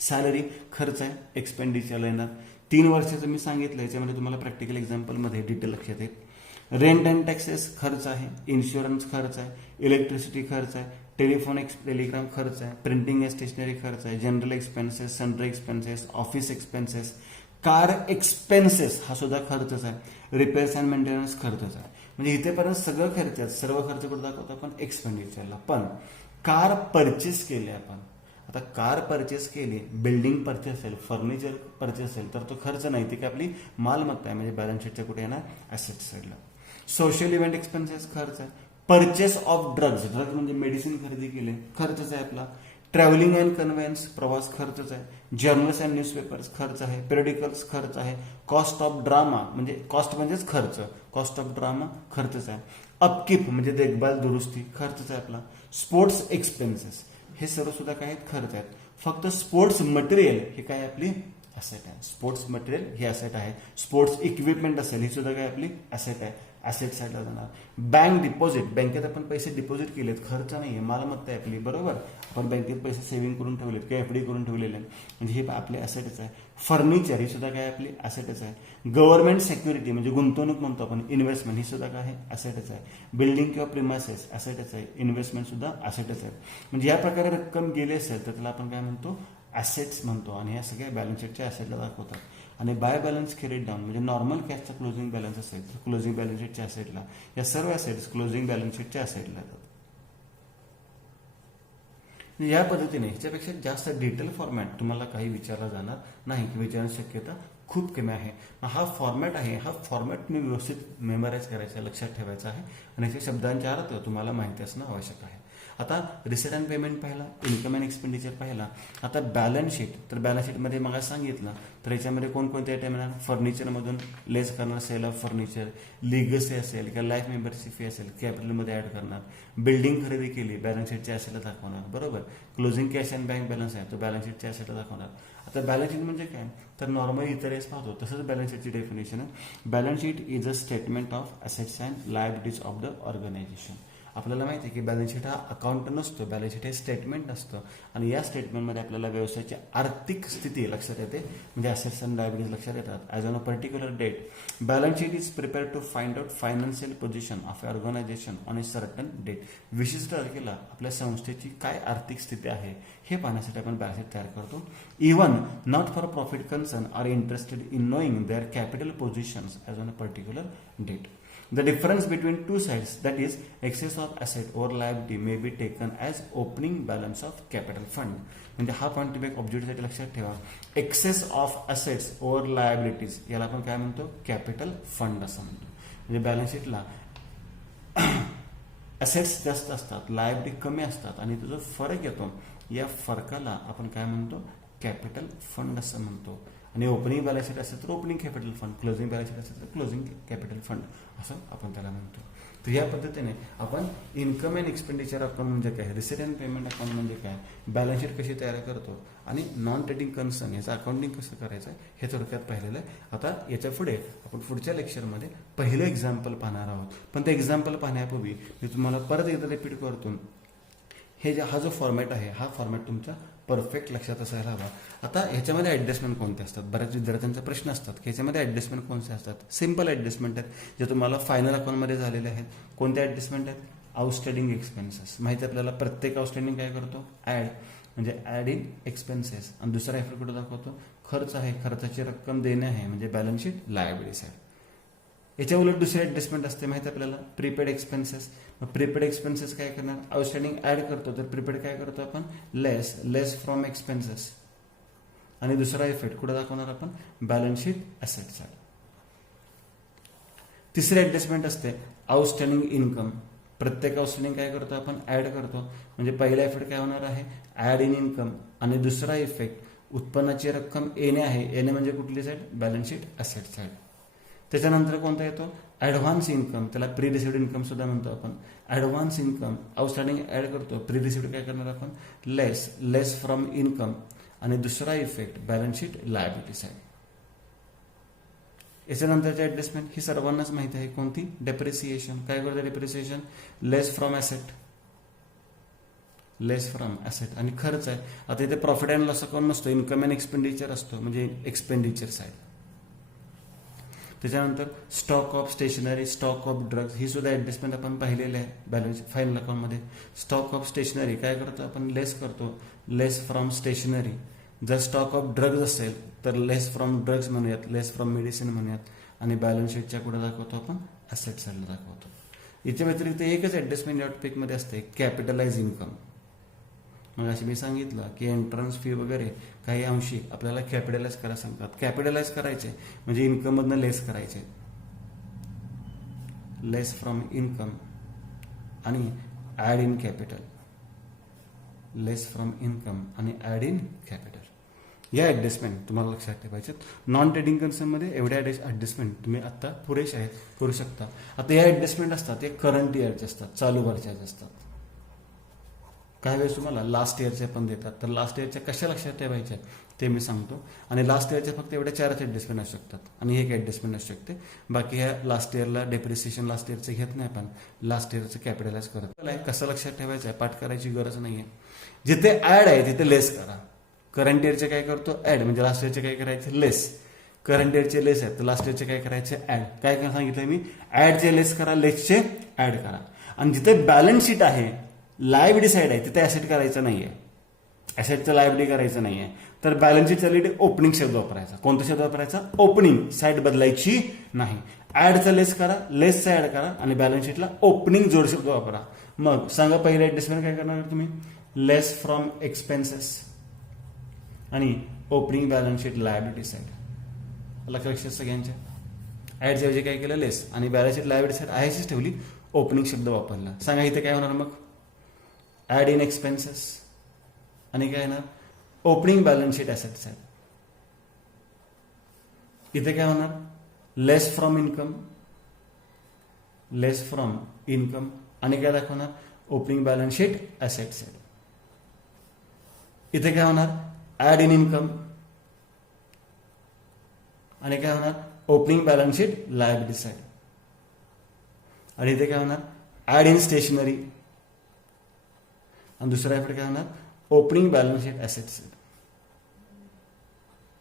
सॅलरी खर्च आहे, एक्सपेंडिचरला येणार. 3 वर्षाचं मी सांगितलं, याच्यामध्ये तुम्हाला प्रॅक्टिकल एक्झाम्पलमध्ये डिटेल लक्षात येईल. रेंट अँड टॅक्सेस खर्च आहे. इन्शुरन्स खर्च आहे. इलेक्ट्रिसिटी खर्च आहे. टेलिफोन टेलिग्राम खर्च आहे. प्रिंटिंग अँड स्टेशनरी खर्च आहे. General expenses, sundry expenses, office expenses, car expenses हा सुद्धा खर्चच आहे. रिपेअर्स अँड मेंटेनन्स खर्चच आहे. म्हणजे इथेपर्यंत सगळं खर्च आहेत. सर्व खर्च कुठे दाखवतो आपण? एक्सपेंडिचरला. पण कार परचेस केली आपण, आता कार परचेस केली, बिल्डिंग परचेस असेल, फर्निचर परचेस असेल, तर तो खर्च नाही, ती काय आपली मालमत्ता आहे, म्हणजे बॅलन्स शीटच्या कुठे येणार? ऍसेट साईडला. सोशल इव्हेंट एक्सपेन्सेस खर्च आहे. परचेस ऑफ ड्रग्ज म्हणजे मेडिसिन खरेदी केले, खर्चच आहे आपला. ट्रॅव्हलिंग अँड कन्व्हेन्स, प्रवास खर्चच आहे. जर्नल्स अँड न्यूजपेपर्स खर्च आहे. पिरियडिकल्स खर्च आहे. कॉस्ट ऑफ ड्रामा म्हणजे कॉस्ट म्हणजेच खर्च, कॉस्ट ऑफ ड्रामा खर्चच आहे. अपकीप म्हणजे देखभाल दुरुस्ती खर्चच आहे आपला. स्पोर्ट्स एक्सपेन्सेस हे सर्व सुद्धा काय आहेत, खर्च आहेत. फक्त स्पोर्ट्स मटेरियल हे काय आपली ॲसेट आहे. स्पोर्ट्स मटेरियल ही ॲसेट आहे. स्पोर्ट्स इक्विपमेंट असेल ही सुद्धा काय आपली ॲसेट आहे, ॲसेट साईडला जाणार. बँक डिपॉझिट, बँकेत आपण पैसे डिपॉझिट केलेत, खर्च नाही आहे, मालमत्ता आहे आपली, बरोबर. आपण बँकेत पैसे सेव्हिंग करून ठेवलेत किंवा एफडी करून ठेवलेले आहेत, म्हणजे हे आपले ॲसेटच आहे. फर्निचर ही सुद्धा काय आपली ॲसेटच आहे. गव्हर्नमेंट सिक्युरिटी म्हणजे गुंतवणूक म्हणतो आपण, इन्व्हेस्टमेंट ही सुद्धा काय आहे, ॲसेटच आहे. बिल्डिंग किंवा प्रिमायसेस ॲसेटच आहे. इन्व्हेस्टमेंट सुद्धा ॲसेटच आहे. म्हणजे या प्रकारे रक्कम गेली असेल तर त्याला आपण काय म्हणतो, ॲसेट्स म्हणतो. आणि ह्या सगळ्या बॅलन्स शीटच्या ॲसेटला दाखवतात. आणि बाय बॅलन्स कॅरीड डाऊन म्हणजे नॉर्मल कॅशचा क्लोजिंग बॅलन्स असेल तर क्लोजिंग बॅलन्स शीटच्या ॲसेटला, या सर्व ॲसेट्स क्लोजिंग बॅलन्स शीटच्या ॲसेटला येतात. या पद्धतीने ह्याच्यापेक्षा जास्त डिटेल फॉर्मॅट तुम्हाला काही विचारला जाणार नाही, की विचारण्याची शक्यता खूप कमी आहे. हा फॉर्मॅट आहे, हा फॉर्मॅट तुम्ही व्यवस्थित मेमराईज करायचा, लक्षात ठेवायचा आहे. आणि याच्या शब्दांचे अर्थ तुम्हाला माहिती असणं आवश्यक आहे. आता रिसीट अँड पेमेंट पाहिला, इन्कम अँड एक्सपेंडिचर पाहिला. आता बॅलन्स शीट, तर बॅलन्स शीटमध्ये मग सांगितलं तर याच्यामध्ये कोणकोणते आयटम येणार, फर्निचरमधून लेस करणार सेल ऑफ फर्निचर, लिगसी असेल किंवा लाईफ मेंबरची फी असेल कॅपिटलमध्ये ऍड करणार. बिल्डिंग खरेदी केली बॅलन्स शीटच्या ॲसेटला दाखवणार, बरोबर. Closing cash and bank balance आहे तो बॅलन्स शीटच्या ॲसेटला दाखवणार. आता बॅलन्स शीट म्हणजे काय, तर नॉर्मली इतर वेळेस पाहतो तसंच बॅलन्स शीटची डेफिनेशन आहे. Balance sheet is a statement of assets and liabilities of the organisation. आपल्याला माहिती आहे की बॅलन्स शीट हा अकाउंट नसतो, बॅलन्स शीट हे स्टेटमेंट असतं. आणि या स्टेटमेंटमध्ये आपल्याला व्यवसायाची आर्थिक स्थिती लक्षात येते, म्हणजे असेट्स अँड लायबिलिटीज लक्षात येतात. As on a particular date balance sheet is prepare to find out financial position of organisation on a certain date. विशिष्ट तारखेला आपल्या संस्थेची काय आर्थिक स्थिती आहे हे पाहण्यासाठी आपण बॅलन्स शीट तयार करतो. Even not for profit concern are interested in knowing their capital positions as on a particular date. The difference between two sides, that is excess of asset or liability, may be taken as opening balance of capital fund. म्हणजे हा point तुम्ही एक ऑब्जेक्टसाठी लक्षात ठेवा. Excess of assets over liabilities याला आपण काय म्हणतो, कॅपिटल फंड असं म्हणतो. म्हणजे बॅलन्स शीटला असेट्स जास्त असतात, लायबिलिटी कमी असतात आणि तो जो फरक येतो या फरकाला आपण काय म्हणतो, कॅपिटल फंड असं म्हणतो. आणि ओपनिंग बॅलन्स शीट असेल तर opening capital fund, closing balance sheet असेल तर क्लोजिंग कॅपिटल फंड असं आपण त्याला म्हणतो. तर या पद्धतीने आपण इन्कम अँड एक्सपेंडिचर अकाउंट म्हणजे काय, रिसीट अँड पेमेंट अकाउंट म्हणजे काय, बॅलन्स शीट कशी तयार करतो आणि नॉन ट्रेडिंग कन्सर्न याचं अकाउंटिंग कसं करायचं हे थोडक्यात पाहिलेलं आहे. आता याच्या पुढे आपण पुढच्या लेक्चरमध्ये पहिलं एक्झाम्पल पाहणार आहोत. पण ते एक्झाम्पल पाहण्यापूर्वी मी तुम्हाला परत एकदा रिपीट करतो, हा जो फॉर्मॅट आहे हा फॉर्मॅट तुमचा परफेक्ट लक्षात असायला हवा. आता ह्याच्यामध्ये ॲडजस्टमेंट कोणते असतात, बऱ्याच विद्यार्थ्यांचा प्रश्न असतात की ह्याच्यामध्ये ॲडजस्टमेंट कोणते असतात. सिम्पल ॲडजस्टमेंट आहेत जे तुम्हाला फायनल अकाउंटमध्ये झालेले आहेत. कोणते ॲडजस्टमेंट आहेत, आउटस्टँडिंग एक्सपेन्सेस. माहिती आपल्याला प्रत्येक आउटस्टँडिंग काय करतो, ॲड म्हणजे ॲड इन एक्सपेन्सेस. आणि दुसरा एफर्ट कुठं दाखवतो, खर्च आहे, खर्चाची रक्कम देणे आहे म्हणजे बॅलन्स शीट लायबिलिटीज आहे. याच्या उलट दुसरी ॲडजस्टमेंट असते माहिती आपल्याला, प्रीपेड एक्सपेन्सेस. मग प्रीपेड एक्सपेन्सेस काय करणार, आउटस्टँडिंग ॲड करतो तर प्रीपेड काय करतो आपण, लेस फ्रॉम एक्सपेन्सेस. आणि दुसरा इफेक्ट कुठे दाखवणार आपण, बॅलन्स शीट ॲसेट साईड. तिसरी ॲडजस्टमेंट असते आउटस्टँडिंग इन्कम. प्रत्येक आउटस्टँडिंग काय करतो आपण, ॲड करतो. म्हणजे पहिला इफेक्ट काय होणार आहे, ॲड इन इन्कम. आणि दुसरा इफेक्ट उत्पन्नाची रक्कम येणे आहे, येणे म्हणजे कुठली side, balance sheet asset side. त्याच्यानंतर कोणता येतो, ॲडव्हान्स इन्कम, त्याला प्री रिसिव्ड इन्कम सुद्धा म्हणतो आपण. ॲडव्हान्स इन्कम आउटस्टँडिंग ॲड करतो, प्री रिसिव्ड काय करणार आपण, लेस फ्रॉम इन्कम. आणि दुसरा effect balance sheet liability side. याच्यानंतरची ॲडजस्टमेंट ही सर्वांनाच माहिती आहे कोणती, डेप्रिसिएशन. काय करतो डेप्रिसिएशन, लेस फ्रॉम ॲसेट. आणि खर्च आहे, आता इथे प्रॉफिट अँड लॉस अकाउंट नसतो, इन्कम अँड एक्सपेंडिचर असतो म्हणजे एक्सपेंडिचर साईड. त्याच्यानंतर stock of stationery, stock of drugs ही सुद्धा ॲडजस्टमेंट आपण पाहिलेली आहे बॅलन्स फायनल अकाउंटमध्ये. स्टॉक ऑफ स्टेशनरी काय करतो आपण, लेस करतो, लेस फ्रॉम स्टेशनरी. जर स्टॉक ऑफ ड्रग्ज असेल तर लेस फ्रॉम ड्रग्ज म्हणूयात, लेस फ्रॉम मेडिसिन म्हणूयात. आणि बॅलन्स शीटच्या पुढे दाखवतो आपण ॲसेट साईडला दाखवतो. याच्या व्यतिरिक्त एकच ॲडजस्टमेंट या टॉपिकमध्ये असते, कॅपिटलाइज इन्कम. मग अशी मी सांगितलं की एंट्रन्स फी वगैरे काही अंशी आपल्याला कॅपिटलाइज करायला सांगतात. कॅपिटलाइज करायचे म्हणजे इन्कममधनं लेस करायचे, लेस फ्रॉम इन्कम. आणि add in capital, less from income आणि ॲड इन कॅपिटल. या ॲडजस्टमेंट तुम्हाला लक्षात ठेवायच्यात. नॉन ट्रेडिंग कन्सर्नमध्ये एवढ्या ॲडजस्टमेंट तुम्ही आत्ता पुरेशा आहेत, करू शकता. आता या ॲडजस्टमेंट असतात ते करंट इयरचे असतात, चालू वर्षाचे असतात. काही वेळेस तुम्हाला लास्ट इयरचे पण देतात, तर लास्ट इयरच्या कशा लक्षात ठेवायच्या ते मी सांगतो. आणि लास्ट इयरच्या फक्त एवढ्या 4च ॲडजस्टमेंट असू शकतात आणि एक ॲडजस्टमेंट असू शकते. बाकी ह्या लास्ट इयरला डेप्रिसिएशन लास्ट इयरचं घेत नाही, पण लास्ट इयरचं कॅपिटलाइज करत आहे. कसं लक्षात ठेवायचं आहे, पाठ करायची गरज नाही आहे. जिथे ॲड आहे तिथे लेस करा. करंट इयरचे काय करतो, ॲड, म्हणजे लास्ट इयरचे काय करायचे, लेस. करंट इयरचे लेस आहेत तर लास्ट इयरचे काय करायचे, ॲड. काय काय सांगितलं मी, ॲडचे लेस करा, लेसचे ॲड करा. आणि जिथे बॅलन्स शीट आहे, लायबिलिटी साईड आहे, तिथे ॲसेट करायचं नाहीये, ॲसेटचं लायबिलिटी करायचं नाहीये. तर बॅलन्स शीटच्या रिलेटेड ओपनिंग शब्द वापरायचा. कोणता शब्द वापरायचा, ओपनिंग. साईड बदलायची नाही. ॲडचा लेस करा, लेसचा ॲड करा आणि बॅलन्स शीटला ओपनिंग जोड शब्द वापरा. मग सांगा पहिले ॲडजस्टमेंट काय करणार तुम्ही, लेस फ्रॉम एक्सपेन्सेस आणि opening balance sheet liability side. लक्षात सगळ्यांच्या. ॲडच्या ऐवजी काय केलं, लेस, आणि बॅलन्स शीट लायबिलिटी साईड आहेच ठेवली, ओपनिंग शब्द वापरला. सांगा इथे काय होणार मग, ॲड इन एक्सपेन्सेस आणि काय येणार, opening balance sheet asset side. इथे काय होणार, less from income, less from income आणि काय दाखवणार, opening balance sheet asset side. इथे काय होणार, ॲड इन इन्कम आणि काय होणार, opening balance sheet liability side. आणि इथे काय होणार, ॲड इन स्टेशनरी आणि दुसऱ्या इकडे काय होणार, opening balance sheet asset side.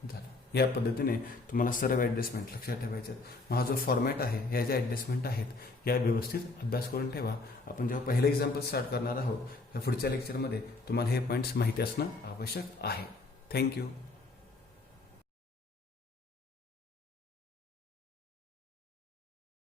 झालं. या पद्धतीने तुम्हाला सर्व ॲडजस्टमेंट लक्षात ठेवायचे. हा जो फॉर्मॅट आहे, ह्या ज्या ॲडजस्टमेंट आहेत या व्यवस्थित अभ्यास करून ठेवा. आपण जेव्हा पहिलं एक्झाम्पल स्टार्ट करणार आहोत, या पुढच्या लेक्चरमध्ये तुम्हाला हे पॉईंट्स माहिती असणं आवश्यक आहे. थँक्यू.